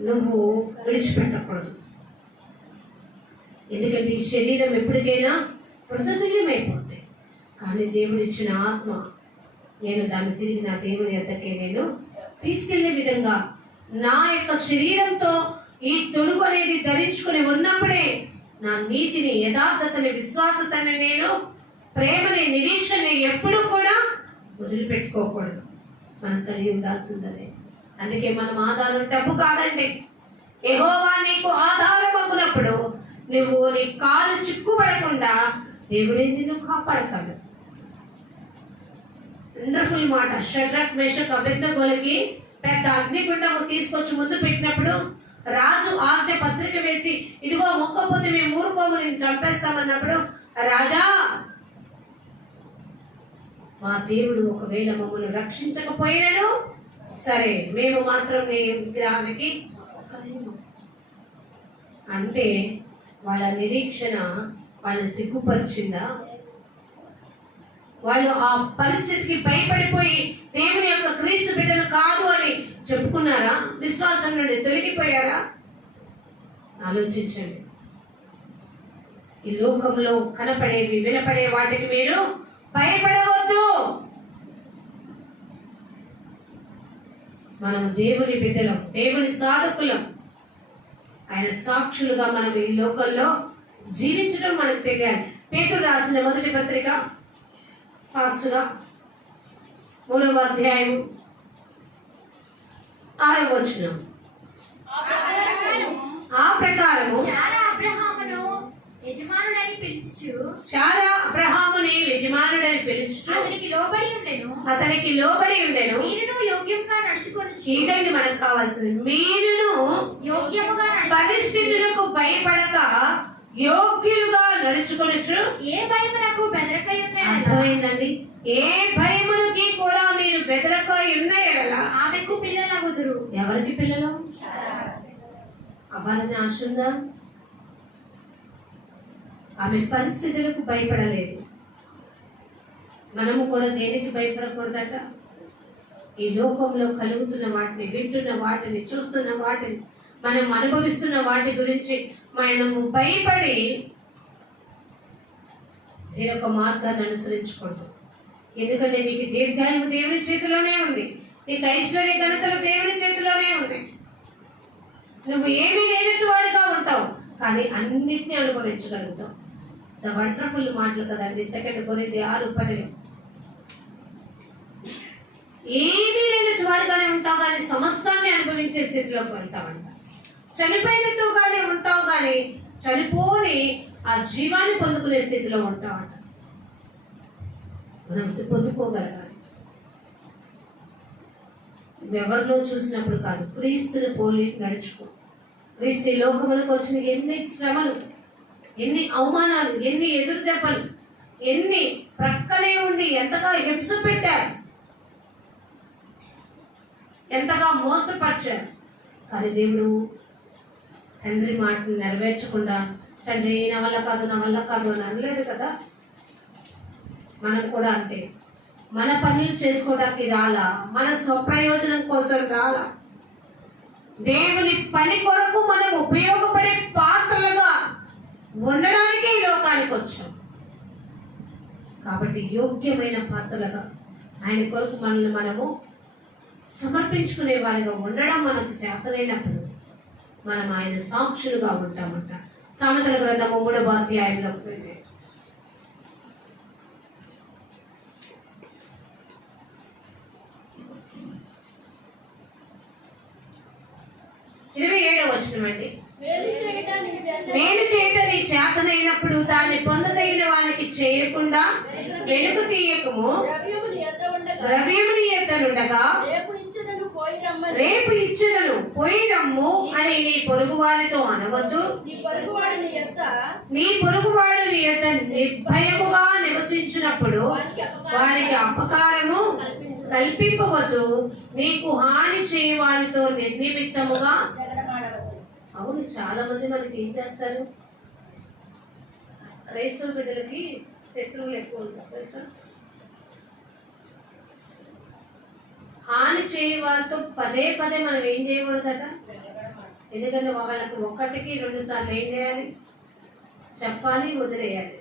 నువ్వు విడిచిపెట్టకూడదు. ఎందుకంటే ఈ శరీరం ఎప్పటికైనా మృతతుల్యమైపోతాయి. కానీ దేవుడు ఇచ్చిన ఆత్మ, నేను దాన్ని తిరిగి నా దేవుని యొద్దకే నేను తీసుకెళ్లే విధంగా నా యొక్క శరీరంతో ఈ తొడుగు అనేది ధరించుకుని ఉన్నప్పుడే నా నీతిని, యథార్థతని, విశ్వాసతని, నేను ప్రేమని, నిరీక్షణని ఎప్పుడూ కూడా వదిలిపెట్టుకోకూడదు. మనం కలిగి ఉండాల్సిందే. అందుకే మనం ఆధారం డబ్బు కాదండి. యెహోవా నీకు ఆధారమగునప్పుడు నువ్వు నీ కాలు చిక్కుపడకుండా దేవుడే నిన్ను కాపాడతాడు. వండర్ఫుల్ మాట. షడ్రక్, మేషక్, అబేద్నెగోలకి పెద్ద అగ్నిగుండము తీసుకొచ్చి ముందు పెట్టినప్పుడు రాజు ఆజ్ఞ పత్రిక వేసి, ఇదిగో మొక్కపోతే మేము ఊరుకోము, నేను చంపేస్తామన్నప్పుడు, రాజా మా దేవుడు ఒకవేళ మమ్మల్ని రక్షించకపోయినను సరే, మేము మాత్రం నీ విగ్రహానికి అంటే వాళ్ళ నిరీక్షణ వాళ్ళని సిగ్గుపరిచిందా? వాళ్ళు ఆ పరిస్థితికి భయపడిపోయి దేవుని యొక్క క్రీస్తు బిడ్డను కాదు అని చెప్పుకున్నారా? విశ్వాసం నుండి తొలగిపోయారా? ఆలోచించండి. ఈ లోకంలో కనపడేవి, వినపడే వాటికి మీరు భయపడవద్దు. మనము దేవుని బిడ్డలం, దేవుని సాధకులం. ఆయన సాక్షులుగా మనం ఈ లోకంలో జీవించడం మనకు తెలియాలి. పేతురు రాసిన మొదటి పత్రిక ఫాస్ట్గా 3వ అధ్యాయం 6వ వచనం. ఆ ప్రకారము శారా అబ్రహాముని యజమానుడని పిలుచుచు అతనికి లోబడి ఉండెను. మీరును యోగ్యముగా నడుచుకొనుచు. ఇదండి మనకు కావాల్సింది. మీరును యోగ్యముగా పరిస్థితులకు భయపడక యోగ్యులుగా నడుచుకొనుచు. ఏ భయమునకు బెదరకై ఉన్నాడు. అర్థమైందండి? ఏ భయమునికి కూడా మీరు బెదరకై ఉన్న ఎడల ఆమెకు పిల్లలగుదురు. ఎవరికి పిల్లలు అవ్వాలని ఆశ ఉందా? ఆమె పరిస్థితులకు భయపడలేదు. మనము కూడా దేనికి భయపడకూడదట? ఈ లోకంలో కలుగుతున్న వాటిని, వింటున్న వాటిని, చూస్తున్న వాటిని, మనం అనుభవిస్తున్న వాటి గురించి మనము భయపడి ఈ యొక్క మార్గాన్ని అనుసరించకూడదు. ఎందుకంటే నీకు దీర్ఘాయువు దేవుని చేతిలోనే ఉంది, నీకు ఐశ్వర్య ఘనతలు దేవుని చేతిలోనే ఉంది. నువ్వు ఏమీ లేనట్టు వాడిగా ఉంటావు, కానీ అన్నిటినీ అనుభవించగలుగుతావు. ద వండర్ఫుల్ మాటలు కదండి. 2 కొరింథీ 6:10. ఏమీ లేనట్టు వాడిగానే ఉంటావు, కానీ సమస్తాన్ని అనుభవించే స్థితిలోకి వెళ్తావంట. చనిపోయినట్టుగానే ఉంటావు, కానీ చనిపోని ఆ జీవాన్ని పొందుకునే స్థితిలో ఉంటావంట. మనం పొందుకోగలగాలి. ఎవరిలో చూసినప్పుడు కాదు, క్రీస్తుని పోలి నడుచుకో. క్రీస్తు లోకములకు వచ్చిన ఎన్ని శ్రమలు, ఎన్ని అవమానాలు, ఎన్ని ఎదురు దెబ్బలు, ఎన్ని ప్రక్కనే ఉండి ఎంతగా హింస పెట్టారు, ఎంతగా మోసపరిచారు. కానీ దేవుడు తండ్రి మాటను నెరవేర్చకుండా, తండ్రి నా వల్ల కాదు, నా వల్ల కాదు అని అనలేదు కదా. మనం కూడా అంతే. మన పనులు చేసుకోవడానికి రాలా, మన స్వప్రయోజనం కోసం రాలా, దేవుని పని కొరకు మనం ఉపయోగపడే పాత్రలుగా ఉండడానికి ఈ లోకానికి వచ్చాం. కాబట్టి యోగ్యమైన పాత్రలుగా ఆయన కొరకు మనల్ని మనము సమర్పించుకునే వారిగా ఉండడం మనకు చేతనైనప్పుడు మనం ఆయన సాక్షులుగా ఉంటామంట. సామెతల గ్రంథము 3వ అధ్యాయంలో 27వ వచనం అండి. మేలు చేయటం నీ చేతనైనప్పుడు దాన్ని పొందదగిన వానికి చేయకుండా వెనుక తీయకము. ద్రవ్యముని ఎద్దనుండగా రేపు ఇచ్చెదను పోయి రమ్ము అని నీ పొరుగు వారితో అనవద్దు. నీ పొరుగువాడు నీ యొద్ద నిర్భయముగా నివసించినప్పుడు వారికి అపకారము కల్పింపవద్దు. నీకు హాని చేయవాడితో నిర్నిమిత్తముగా. అవును, చాలా మంది మనకి ఏం చేస్తారు? క్రైస్తవ బిడ్డలకి శత్రువులు ఎక్కువ ఉంటారు తెలుసా. హాని చేయ వాళ్ళతో పదే పదే మనం ఏం చేయకూడదట. ఎందుకంటే వాళ్ళకి 1కి 2 సార్లు ఏం చేయాలి? చెప్పాలి, వదిలేయాలి.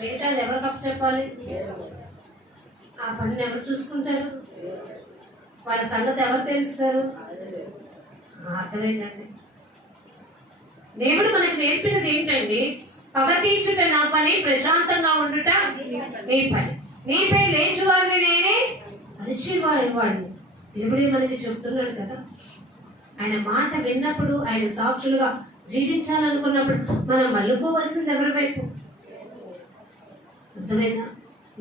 మిగతాది ఎవరికి అప్పు చెప్పాలి? ఆ పనిని ఎవరు చూసుకుంటారు? వాళ్ళ సంగతి ఎవరు తెలుస్తారు? అర్థమైందండి. దేవుడు మనకు నేర్పినది ఏంటండి? పగ తీర్చుట నా పని, ప్రశాంతంగా ఉండుట నీ పని, నీపై లేచువాడిని నేనే, అరిచేవాడిని. దేవుడే మనకి చెప్తున్నాడు కదా. ఆయన మాట విన్నప్పుడు, ఆయన సాక్షులుగా జీవించాలనుకున్నప్పుడు మనం మళ్ళుకోవలసింది ఎవరి వైపు? అర్థమైనా?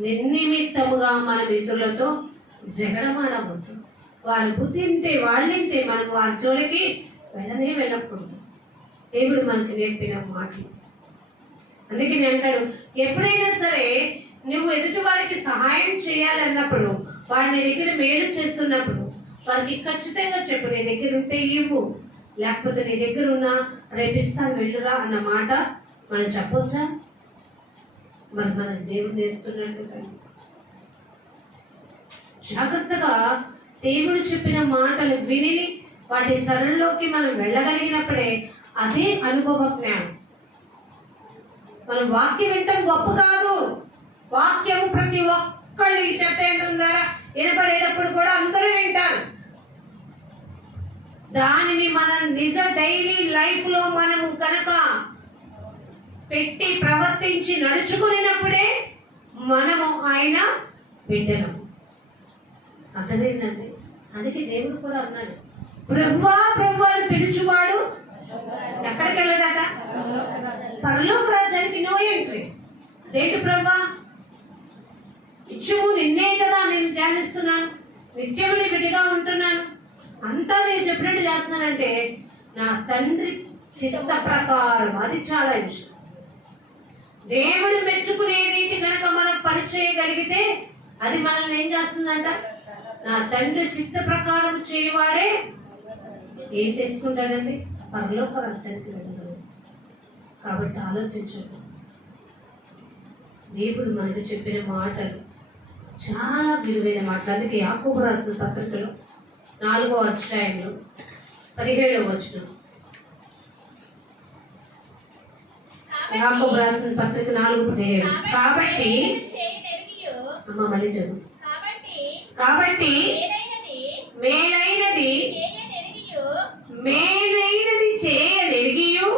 నిర్నిమిత్తముగా మన మిత్రులతో జగడమాడవద్దు. వారి బుద్ధి ఇంతే, వాళ్ళింతే, మనం వారి జోలికి వెళ్ళకూడదు. దేవుడు మనకి నేర్పిన మాటలు. అందుకే నేను అంటాడు, ఎప్పుడైనా సరే నువ్వు ఎదుటి వారికి సహాయం చేయాలన్నప్పుడు, వారి నీ దగ్గర మేలు చేస్తున్నప్పుడు వారికి ఖచ్చితంగా చెప్పు, నీ దగ్గర ఉంటే ఇవ్వు, లేకపోతే నీ దగ్గర ఉన్న రేపిస్తాను వెళ్ళురా అన్న మాట మనం చెప్పొచ్చా? మరి మనకు దేవుడు నేర్పుతున్నాడు కదా. జాగ్రత్తగా దేవుడు చెప్పిన మాటలు విని వాటి సరళలోకి మనం వెళ్ళగలిగినప్పుడే అదే అనుభవ జ్ఞానం. మనం వాక్యం వింటాం గొప్ప కాదు. వాక్యం ప్రతి ఒక్కళ్ళు ఈ శబ్దం ద్వారా వినపడేటప్పుడు కూడా అందరూ వింటారు. దానిని మన నిజ డైలీ లైఫ్ లో మనము కనుక పెట్టి ప్రవర్తించి నడుచుకునేటప్పుడే మనము ఆయన బిడ్డలం. అర్థమైందండి. అందుకే దేవుడు కూడా అన్నాడు, ప్రభువా ప్రభువా అని పిలుచువాడు ఎక్కడికి వెళ్ళాడట? పరలోక రాజ్యానికి నో ఎంట్రీ. అదేంటి ప్రభువా? నిత్యము నిన్నే కదా నేను ధ్యానిస్తున్నాను, నిత్యము నీ బిడ్డగా ఉంటున్నాను, అంతా నేను చెప్పినట్టు చేస్తున్నానంటే నా తండ్రి చిత్త ప్రకారం. అది చాలా విషయం. దేవుడు మెచ్చుకునే రీతి కనుక మనం పని చేయగలిగితే అది మనల్ని ఏం చేస్తుందంట? నా తండ్రి చిత్త ప్రకారం చేయవాడే ఏం తెలుసుకుంటాడండి? పరలోక రాజ్యానికి వెళ్ళగలడు. కాబట్టి ఆలోచించండి. దేవుడు మనకు చెప్పిన మాటలు చాలా విలువైన మాటలు. అందుకే యాకోబు రాసిన పత్రికలో 4వ అధ్యాయంలో 17వ వచనం, యాకోబు రాసిన పత్రిక 4:17. కాబట్టి అమ్మ మళ్ళీ చదువు. కాబట్టి మేలైనది చేయనెరిగియు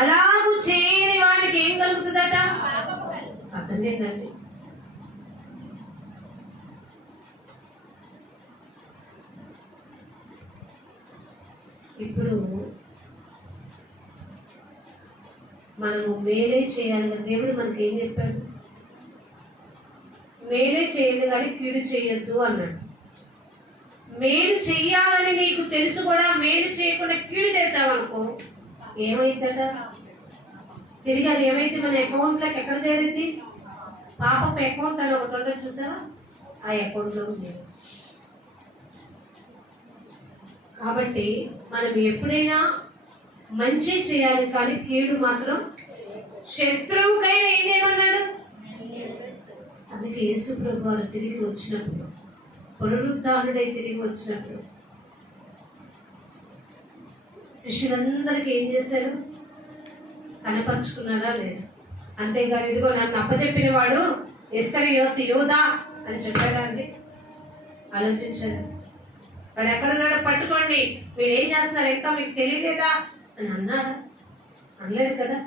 అలాగు చేయని వానికి ఏం కలుగుతుందట? అర్థమేందండి. ఇప్పుడు మనము మేలే చేయాలి కదా. దేవుడు మనకి ఏం చెప్పాడు? మేలే చేయండి కానీ కీడు చేయొద్దు అన్నాడు. మేలు చెయ్యాలని నీకు తెలుసు కూడా మేలు చేయకుండా కీడు చేసావనుకో ఏమైందట? తిరిగి అది ఏమైతే మన అకౌంట్లోకి ఎక్కడ చేరింది? పాపపు అకౌంట్ అని ఒకటి ఉండదు చూసావా? ఆ అకౌంట్లో చేరు. కాబట్టి మనం ఎప్పుడైనా మంచి చేయాలి కానీ కీడు మాత్రం శత్రువుకైనా ఏం చేయమన్నాడు? అందుకే యేసు ప్రభు వారు తిరిగి వచ్చినప్పుడు, పునరుద్ధానుడై తిరిగి వచ్చినప్పుడు శిష్యులందరికీ ఏం చేశారు? కనపరుచుకున్నారా లేదా? అంతేగాని ఇదిగో నన్ను అప్పచెప్పిన వాడు ఇస్కరియోతు యూదా అని చెప్పాడా అండి? ఆలోచించారు. వాడు ఎక్కడున్నాడో పట్టుకోండి, మీరు ఏం చేస్తున్నారు ఇంకా మీకు తెలియలేదా అని అన్నారా? అనలేదు కదా.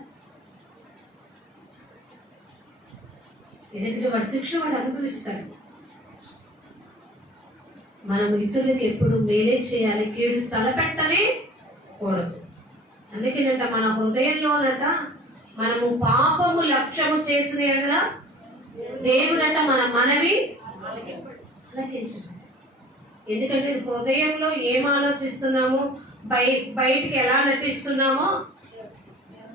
ఎందుకంటే వాడి శిక్ష వాడు అనుభవిస్తాడు. మనం ఇతరులకు ఎప్పుడు మేలే చేయాలి, కీడు తలపెట్టనే కూడదు. అందుకేనంట మన హృదయంలోనట మనము పాపము లక్ష్యము చేసిన దేవుడంట మన మనవి ఆలకించండి. ఎందుకంటే ఇది హృదయంలో ఏం ఆలోచిస్తున్నామో, బయటికి ఎలా నటిస్తున్నామో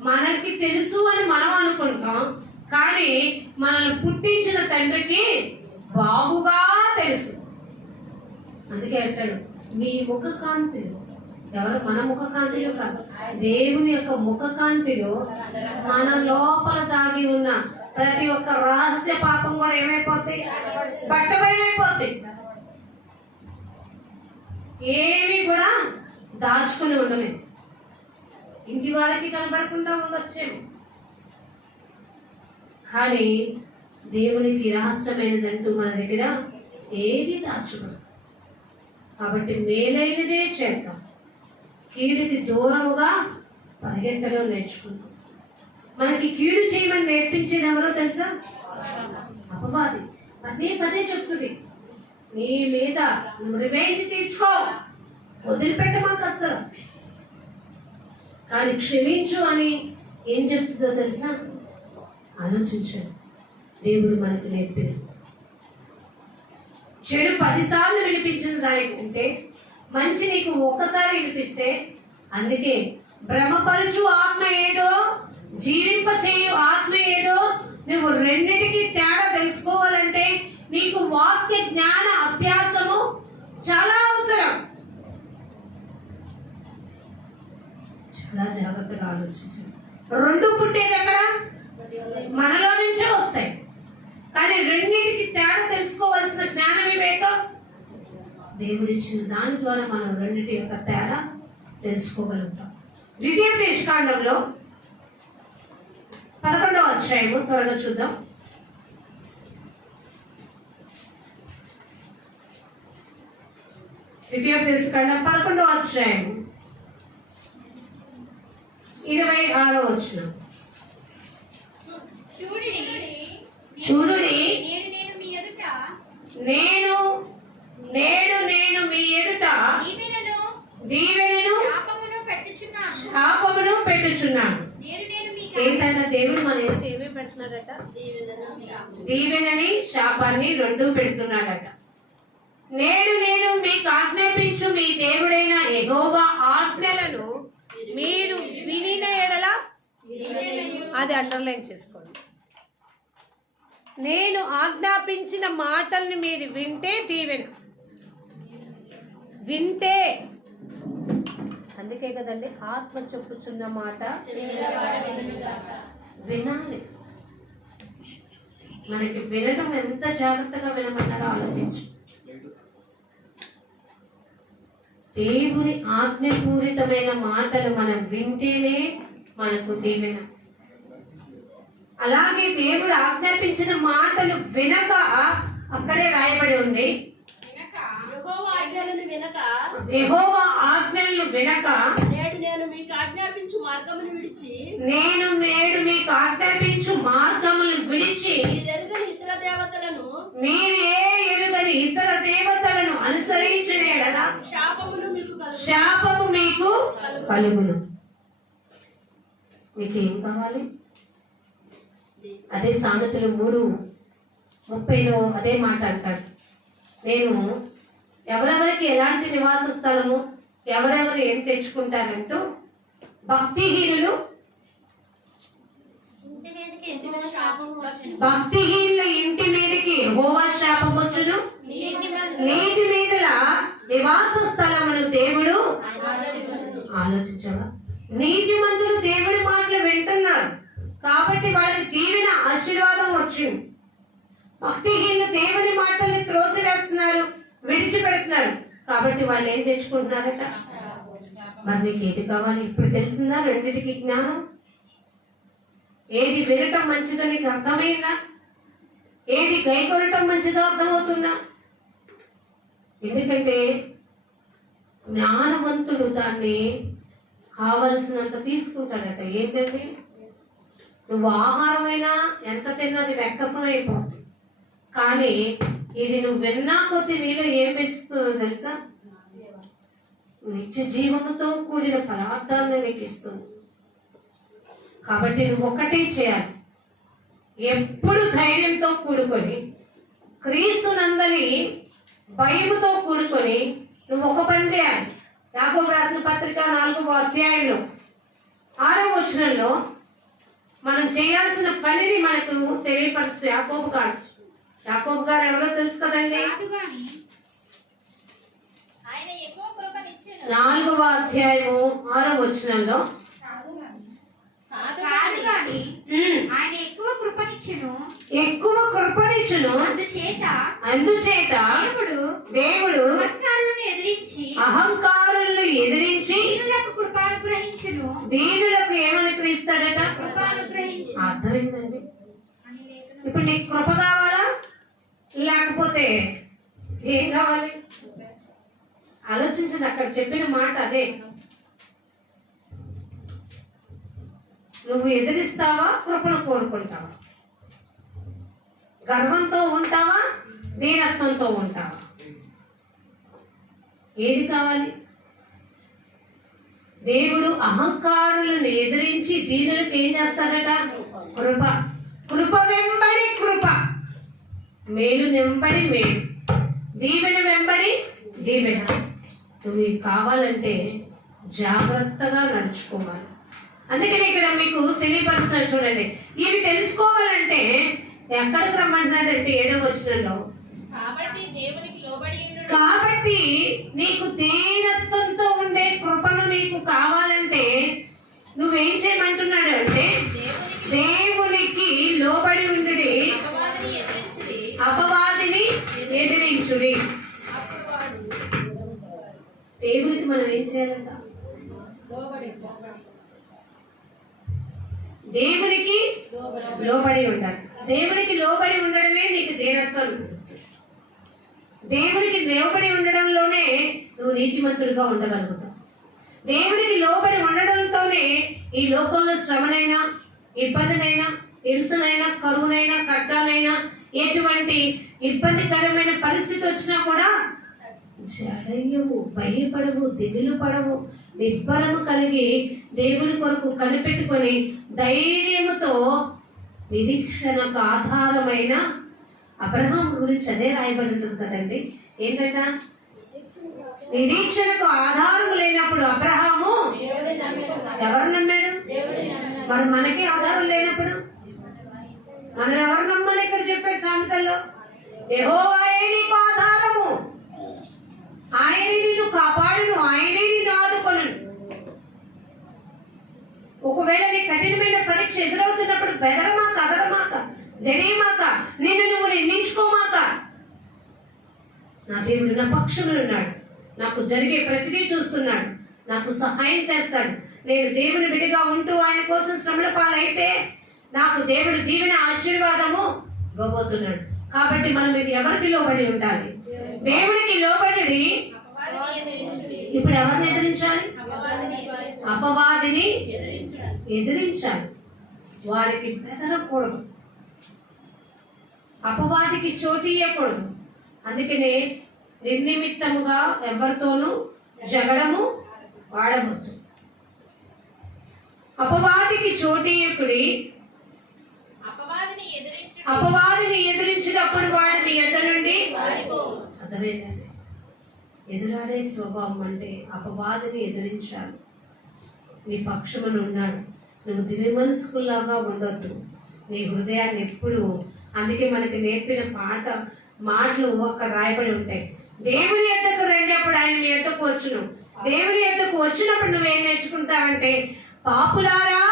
మనకి తెలుసు అని మనం అనుకుంటాం. కానీ మనల్ని పుట్టించిన తండ్రికి బాగుగా తెలుసు. అందుకే అంటాడు, మీ ముఖ కాంతిలో, ఎవరు? మన ముఖ కాంతిలో కాదు, దేవుని యొక్క ముఖ కాంతిలో మన లోపల దాగి ఉన్న ప్రతి ఒక్క రహస్య పాపం కూడా ఏమైపోతాయి? బట్టబయలైపోతాయి. ఏమి కూడా దాచుకుని ఉండలేము. ఇంటి వారికి కనబడకుండా ఉండొచ్చేమో, కానీ దేవునికి రహస్యమైనదంటూ మన దగ్గర ఏది దాచుకోదు. కాబట్టి మేలైనదే చేద్దాం, కీడుకి దూరముగా పరిగెత్తడం నేర్చుకుంటాం. మనకి కీడు చేయమని నేర్పించేది ఎవరో తెలుసా? అపవాది. పదే పదే చెప్తుంది, నీ మీద నువ్వు రివెంజ్ తీర్చుకో, వదిలిపెట్టమాకు అస్సలు. కానీ క్షమించు అని ఏం చెప్తుందో తెలుసా? ఆలోచించాను. దేవుడు మనకు నేర్పిన చెడు 10 సార్లు వినిపించిన దానికంటే మంచి నీకు ఒక్కసారి వినిపిస్తే, అందుకే భ్రమపరుచు ఆత్మ ఏదో, జీవింప చేయు ఆత్మ ఏదో, నువ్వు రెండింటికి తేడా తెలుసుకోవాలంటే నీకు వాక్య జ్ఞాన అభ్యాసము చాలా అవసరం. చాలా జాగ్రత్తగా ఆలోచించాలి. రెండు పుట్టేది ఎక్కడ? మనలో నుంచే వస్తాయి. కానీ రెండింటికి తేడా తెలుసుకోవాల్సిన జ్ఞానం ఏవేటో దేవుడిచ్చిన దాని ద్వారా మనం రెండింటి యొక్క తేడా తెలుసుకోగలుగుతాం. ద్వితీయోపదేశకాండంలో 11వ అధ్యాయము త్వరగా చూద్దాం. ద్వితీయోపదేశకాండం 11వ అధ్యాయము 26వ వచనం. చూడుడి నేడు నేను మీ ఎదుట దీవెనను శాపమును పెట్టుచున్నాను. ఏంటంటే దేవుడు మన ఎదుట ఏమేమి పెడుతున్నాడట? దీవెనని శాపాన్ని రెండు పెడుతున్నాడట. నేను మీకు ఆజ్ఞాపించు మీ దేవుడైన యెహోవా ఆజ్ఞలను మీరు వినిన ఎడల, అది అండర్లైన్ చేసుకోండి. నేను ఆజ్ఞాపించిన మాటల్ని మీరు వింటే దీవెన. వింటే, అందుకే కదండి ఆత్మ చెప్పుచున్న మాట వినాలి. మనకి వినడం ఎంత జాగ్రత్తగా వినమన్నారో ఆలోచించు. దేవుని ఆజ్ఞపూరితమైన మాటలు మనం వింటేనే మనకు దీవెన. అలాగే దేవుడు ఆజ్ఞాపించిన మాటలు వినక, అక్కడే రాయబడి ఉంది, యెహోవా ఆజ్ఞలను వినక నేడు మీకు ఆజ్ఞాపించు మార్గమును విడిచి మీరు ఏ ఎరుగని ఇతర దేవతలను అనుసరించిన ఎడల శాపము మీకు కలుగును. మీకు ఏం కావాలి? అదే సామెతలు 3:30లో అదే మాట అంటాడు. నేను ఎవరెవరికి ఎలాంటి నివాస స్థలము, ఎవరెవరు ఏం తెచ్చుకుంటారంటూ భక్తిహీనుల ఇంటి మీదకి యెహోవా శాపం వచ్చును, నీటి మీదల నివాస స్థలమును దేవుడు. ఆలోచించవా? నీతిమంతులు దేవుడి మాటలు వింటున్నారు కాబట్టి వాళ్ళకి దీవెన ఆశీర్వాదం వచ్చింది. భక్తిహీనులు దేవుని మాటల్ని త్రోసివేస్తున్నారు, విడిచిపెడుతున్నారు కాబట్టి వాళ్ళు ఏం తెచ్చుకుంటున్నారట? మరి నీకు ఏది కావాలి? ఇప్పుడు తెలిసిందా రెండింటికి జ్ఞానం? ఏది వినటం మంచిదో నీకు అర్థమైందా? ఏది గైకొనటం మంచిదో అర్థమవుతుందా? ఎందుకంటే జ్ఞానవంతుడు దాన్ని కావలసినంత తీసుకుంటాడట. ఏంటంటే నువ్వు ఆహారమైనా ఎంత తిన్నా అది వెక్కసం అయిపోతుంది. కానీ ఇది నువ్వు విన్నా కొద్దీ నీలో ఏం పెంచుతుందో తెలుసా? నిత్య జీవముతో కూడిన పదార్థాన్ని నీకు ఇస్తుంది. కాబట్టి నువ్వు ఒక్కటే చేయాలి, ఎప్పుడు ధైర్యంతో కూడుకొని, క్రీస్తు నందలి భయముతో కూడుకొని నువ్వు ఒక పని చేయాలి. యాకోబు రాసిన పత్రిక 4వ అధ్యాయంలో 6వ వచనంలో మనం చేయాల్సిన పనిని మనకు తెలియపరుస్తూ యాకోబు గారు ఎవరో తెలుసు కదండి. 4వ అధ్యాయము 6వ వచనంలో ఆయన ఎక్కువ కృపనిచ్చును, అందుచేత దేవుడు అహంకారులను ఎదిరించి దీనులకు ఏమనుగ్రహిస్తాడట? అర్థమైందండి. ఇప్పుడు నీకు కృప కావాలా, లేకపోతే ఏం కావాలి? ఆలోచించండి. అక్కడ చెప్పిన మాట అదే. నువ్వు ఎదిరిస్తావా, కృపను కోరుకుంటావా? గర్వంతో ఉంటావా, దీనత్వంతో ఉంటావా? ఏది కావాలి? దేవుడు అహంకారులను ఎదిరించి దీనులకు ఏం చేస్తాడట? కృప. కృప వెంబడి కృప, మేలు వెంబడి మేలు, దీవెన వెంబడి దీవెన. నువ్వు కావాలంటే జాగ్రత్తగా నడుచుకోవాలి. అందుకని ఇక్కడ మీకు తెలియపరుస్తున్నాడు చూడండి. ఇది తెలుసుకోవాలంటే ఎక్కడికి రమ్మంటున్నాడంటే 7వ వచనంలో, కాబట్టి నీకు దీనత్వంతో ఉండే కృపను నీకు కావాలంటే నువ్వేం చేయమంటున్నాడు అంటే, దేవునికి లోబడి ఉండుడి, అపవాదిని ఎదిరించుడి. దేవునికి మనం ఏం చేయాలంట? దేవునికి లోబడి ఉండాలి. దేవునికి లోబడి ఉండడమే నీకు దీనత్వం. దేవునికి లోబడి ఉండడంలోనే నువ్వు నీతిమంతుడిగా ఉండగలుగుతావు. దేవునికి లోబడి ఉండడంతోనే ఈ లోకంలో శ్రమనైనా, ఇబ్బందినైనా, హింసనైనా, కరువునైనా, ఖడ్గానైనా, ఎటువంటి ఇబ్బందికరమైన పరిస్థితి వచ్చినా కూడా జడయ్యవు, భయపడవు, దిగులు పడవు, నిబ్బరము కలిగి దేవుని కొరకు కనిపెట్టుకొని ధైర్యముతో నిరీక్షణకు ఆధారమైన అబ్రహాం గురించి అదే రాయబడి ఉంటుంది కదండి. ఏంటంట? నిరీక్షణకు ఆధారం లేనప్పుడు అబ్రహాము ఎవరు నమ్మాడు? మరి మనకి ఆధారం లేనప్పుడు మనం ఎవరు నమ్మాలి? ఇక్కడ చెప్పాడు సామెతల్లో, యెహోవాయే నీకు ఆధారము, ఆయనే నిన్ను కాపాడును, ఆయనే నిన్ను ఆదుకొను. ఒకవేళ నీ కఠినమైన పరీక్ష ఎదురవుతున్నప్పుడు బెదరమాక, అదరమాక, జడేమాక, నిన్ను నువ్వు నిందించుకోమాక. నా దేవుడు నా పక్షంలో ఉన్నాడు, నాకు జరిగే ప్రతిదీ చూస్తున్నాడు, నాకు సహాయం చేస్తాడు. నేను దేవుని బిడ్డగా ఉంటూ ఆయన కోసం శ్రమల పాలైతే నాకు దేవుడు దీవెన ఆశీర్వాదము ఇవ్వబోతున్నాడు. కాబట్టి మనం ఇది ఎవరికి లోబడి ఉండాలి? దేవుడికి లోబడి. ఇప్పుడు ఎవరిని ఎదిరించాలి? అపవాదిని ఎదిరించాలి. వారికి బెదరకూడదు, అపవాదికి చోటు ఇవ్వకూడదు. అందుకనే నిర్నిమిత్తముగా ఎవరితోనూ జగడము వాడవద్దు. అపవాదికి చోటు ఇవ్వకుడి. అపవాదిని ఎదిరించినప్పుడు వాడు మీ ఎద్ద నుండి అర్థమైందండి. ఎదురాడే స్వభావం అంటే అపవాదిని ఎదిరించాలి. నీ పక్షమును ఉన్నాడు. నువ్వు దివ్య మనసుకుల్లాగా ఉండొద్దు. నీ హృదయాన్ని ఎప్పుడు, అందుకే మనకి నేర్పిన మాటలు అక్కడ రాయబడి ఉంటాయి. దేవుని యొద్దకు రండినప్పుడు ఆయన మీ యొద్దకు వచ్చును. దేవుని యొద్దకు వచ్చినప్పుడు నువ్వేం నేర్చుకుంటావంటే, పాపులారా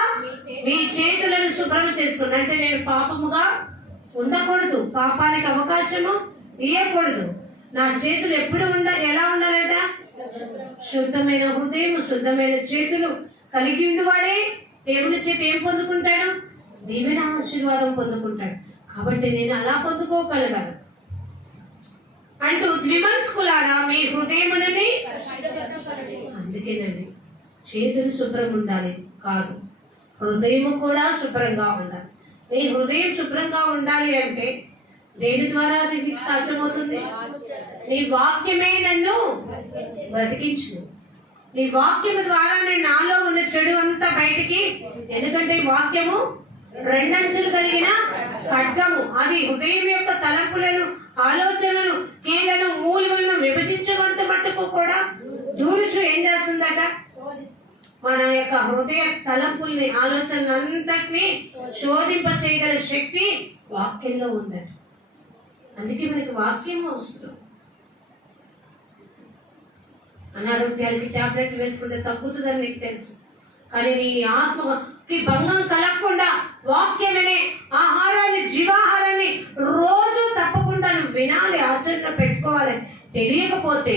మీ చేతులను శుభ్రం చేసుకుని. అంటే నేను పాపముగా ఉండకూడదు, పాపానికి అవకాశము ఇవ్వకూడదు. నా చేతులు ఎప్పుడు ఎలా ఉండాలట? శుద్ధమైన హృదయం, శుద్ధమైన చేతులు కలిగి ఉండువాడే దేవుని చేత ఏం పొందుకుంటాడు? దీవెన ఆశీర్వాదం పొందుకుంటాడు. కాబట్టి నేను అలా పొందుకోగలగాను అంటూ ద్విమనస్కులారా మీ హృదయమునని. అందుకేనండి చేతులు శుభ్రం ఉండాలి కాదు, హృదయము కూడా శుభ్రంగా ఉండాలి. నీ హృదయం శుభ్రంగా ఉండాలి అంటే దేని ద్వారా అది సాధ్యమవుతుంది? నీ వాక్యమే నన్ను బ్రతికించు. నీ వాక్యము ద్వారా నేను నాలో ఉన్న చెడు అంతా బయటికి. ఎందుకంటే ఈ వాక్యము 2 అంచులు కలిగిన ఖడ్గము. అది హృదయం యొక్క తలంపులను, ఆలోచనలను, కీలను, మూలుగులను విభజించమంత మట్టుకు కూడా దూరుచు ఏం చేస్తుందట? మన యొక్క హృదయ తలంపుల్ని, ఆలోచనలంతటినీ శోధింప చేయగల శక్తి వాక్యంలో ఉందట. అందుకే మనకి వాక్యం అవసరం. అనారోగ్యాలకి టాబ్లెట్ వేసుకుంటే తగ్గుతుందని నీకు తెలుసు, కానీ నీ ఆత్మకి భంగం కలగకుండా వాక్యమనే ఆహారాన్ని, జీవాహారాన్ని రోజు తప్పకుండా నువ్వు వినాలి, ఆచరణ పెట్టుకోవాలి. తెలియకపోతే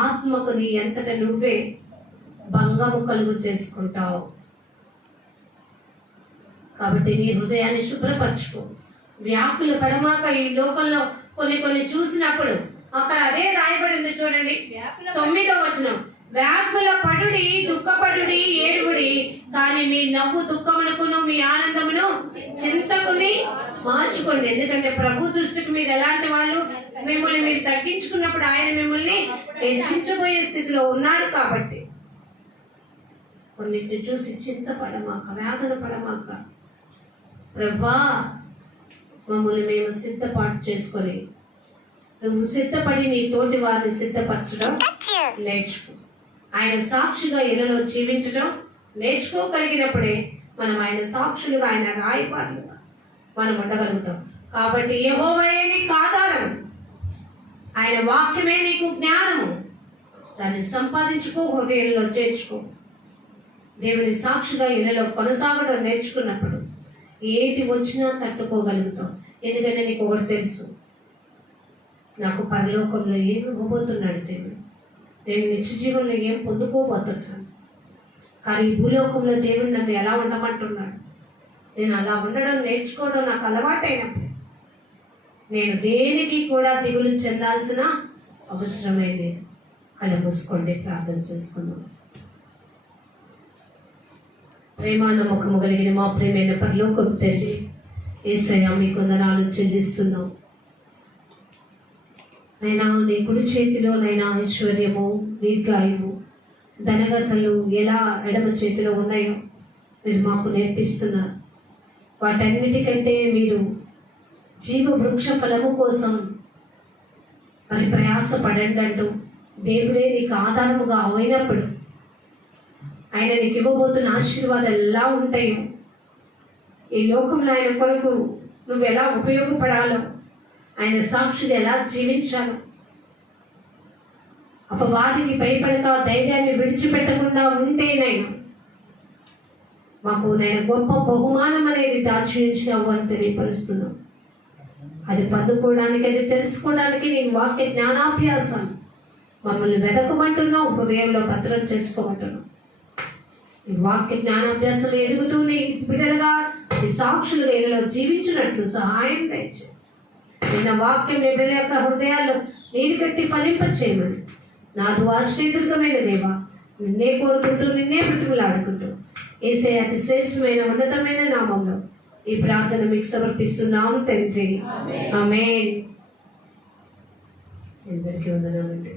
ఆత్మకు నీ అంతట నువ్వే భంగము కలుగు చేసుకుంటావు. కాబట్టి నీ హృదయాన్ని శుభ్రపరచుకో. వ్యాకుల పడమాక. ఈ లోకంలో కొన్ని చూసినప్పుడు అక్కడ అదే రాయబడింది చూడండి, 9వ వచనం. వ్యాకుల పడుడి, దుఃఖపడుడి, ఏడుగుడి, కానీ మీ నవ్వు దుఃఖమునకును మీ ఆనందమును చింతకుని మార్చుకోండి. ఎందుకంటే ప్రభు దృష్టికి మీరు ఎలాంటి వాళ్ళు, మిమ్మల్ని మీరు తగ్గించుకున్నప్పుడు ఆయన మిమ్మల్ని హెచ్చించబోయే స్థితిలో ఉన్నాడు. కాబట్టి కొన్నిటిని చూసి చింతపడమాక, వేదన పడమాక. ప్రభా, మమ్మల్ని మేము సిద్ధపాటు చేసుకొని, నువ్వు సిద్ధపడి నీ తోటి వారిని సిద్ధపరచడం నేర్చుకో. ఆయన సాక్షిగా ఇళ్లలో జీవించడం నేర్చుకోగలిగినప్పుడే మనం ఆయన సాక్షులుగా, ఆయన రాయబారులుగా మనం ఉండగలుగుతాం. కాబట్టి యెహోవాయే నీకు ఆధారం, ఆయన వాక్యమే నీకు జ్ఞానము. దాన్ని సంపాదించుకో, హృదయంలో చేర్చుకో. దేవుని సాక్షిగా ఇళ్లలో కొనసాగడం నేర్చుకున్నప్పుడు ఏది వచ్చినా తట్టుకోగలుగుతాం. ఎందుకంటే నీకు ఒకటి తెలుసు, నాకు పరలోకంలో ఏమి ఇవ్వబోతున్నాడు దేవుడు, నేను నిత్య జీవనంలో ఏం పొందుకోబోతున్నాను. కానీ ఈ భూలోకంలో దేవుడు నన్ను ఎలా ఉండమంటున్నాడు, నేను అలా ఉండడం నేర్చుకోవడం నాకు అలవాటైనప్పుడు నేను దేనికి కూడా దిగులు చెందాల్సిన అవసరమే లేదు. కళ్ళు మూసుకోండి, ప్రార్థన చేసుకుందాం. ప్రేమానమ్మకము కలిగిన మా ప్రేమైన పరలోకపు తండ్రి, యేసయ్యా మీకు వందనాలు చెల్లిస్తున్నాం. నైనా నీ కుడి చేతిలో నైనా ఐశ్వర్యము, దీర్ఘాయువు, ధనగతలు ఎలా ఎడమ చేతిలో ఉన్నాయో మీరు మాకు నేర్పిస్తున్నారు. వాటన్నిటికంటే మీరు జీవవృక్ష ఫలము కోసం మరి ప్రయాసపడండి అంటూ దేవుడే నీకు ఆధారముగా అయినప్పుడు ఆయన నీకు ఇవ్వబోతున్న ఆశీర్వాదాలు ఎలా ఉంటాయో, ఈ లోకంలో ఆయన కొరకు నువ్వు ఎలా ఉపయోగపడాలో, ఆయన సాక్షిగా ఎలా జీవించాలో, అపవాదికి భయపడక ధైర్యాన్ని విడిచిపెట్టకుండా ఉంటేనైనా మాకు నేను గొప్ప బహుమానం అనేది దాచి ఉంచినావు అని తెలియపరుస్తున్నావు. అది పొందుకోవడానికి, అది తెలుసుకోవడానికి నేను వాక్య జ్ఞానాభ్యాసాలు మమ్మల్ని వెతకమంటున్నావు, హృదయంలో భద్రం చేసుకోమంటున్నావు. ఈ వాక్య జ్ఞానాభ్యాసాలు ఎదుగుతూ నీ బిడ్డలుగా నీ సాక్షులుగా ఇళ్ళలో జీవించినట్లు సహాయం తెచ్చు. నిన్న వాక్యం నీ బిడ్డల యొక్క హృదయాల్లో నీరు కట్టి ఫలింపచేయమని నాకు ఆశ్చర్యకరమైన దేవా నిన్నే కోరుకుంటూ, నిన్నే బ్రతిమలాడుకుంటూ యేసయ్య అతి శ్రేష్టమైన ఉన్నతమైన నామంలో ఈ ప్రార్థన మీకు సమర్పిస్తున్నాము తండ్రి. ఆమేన్. అందరికీ వందనాలండి.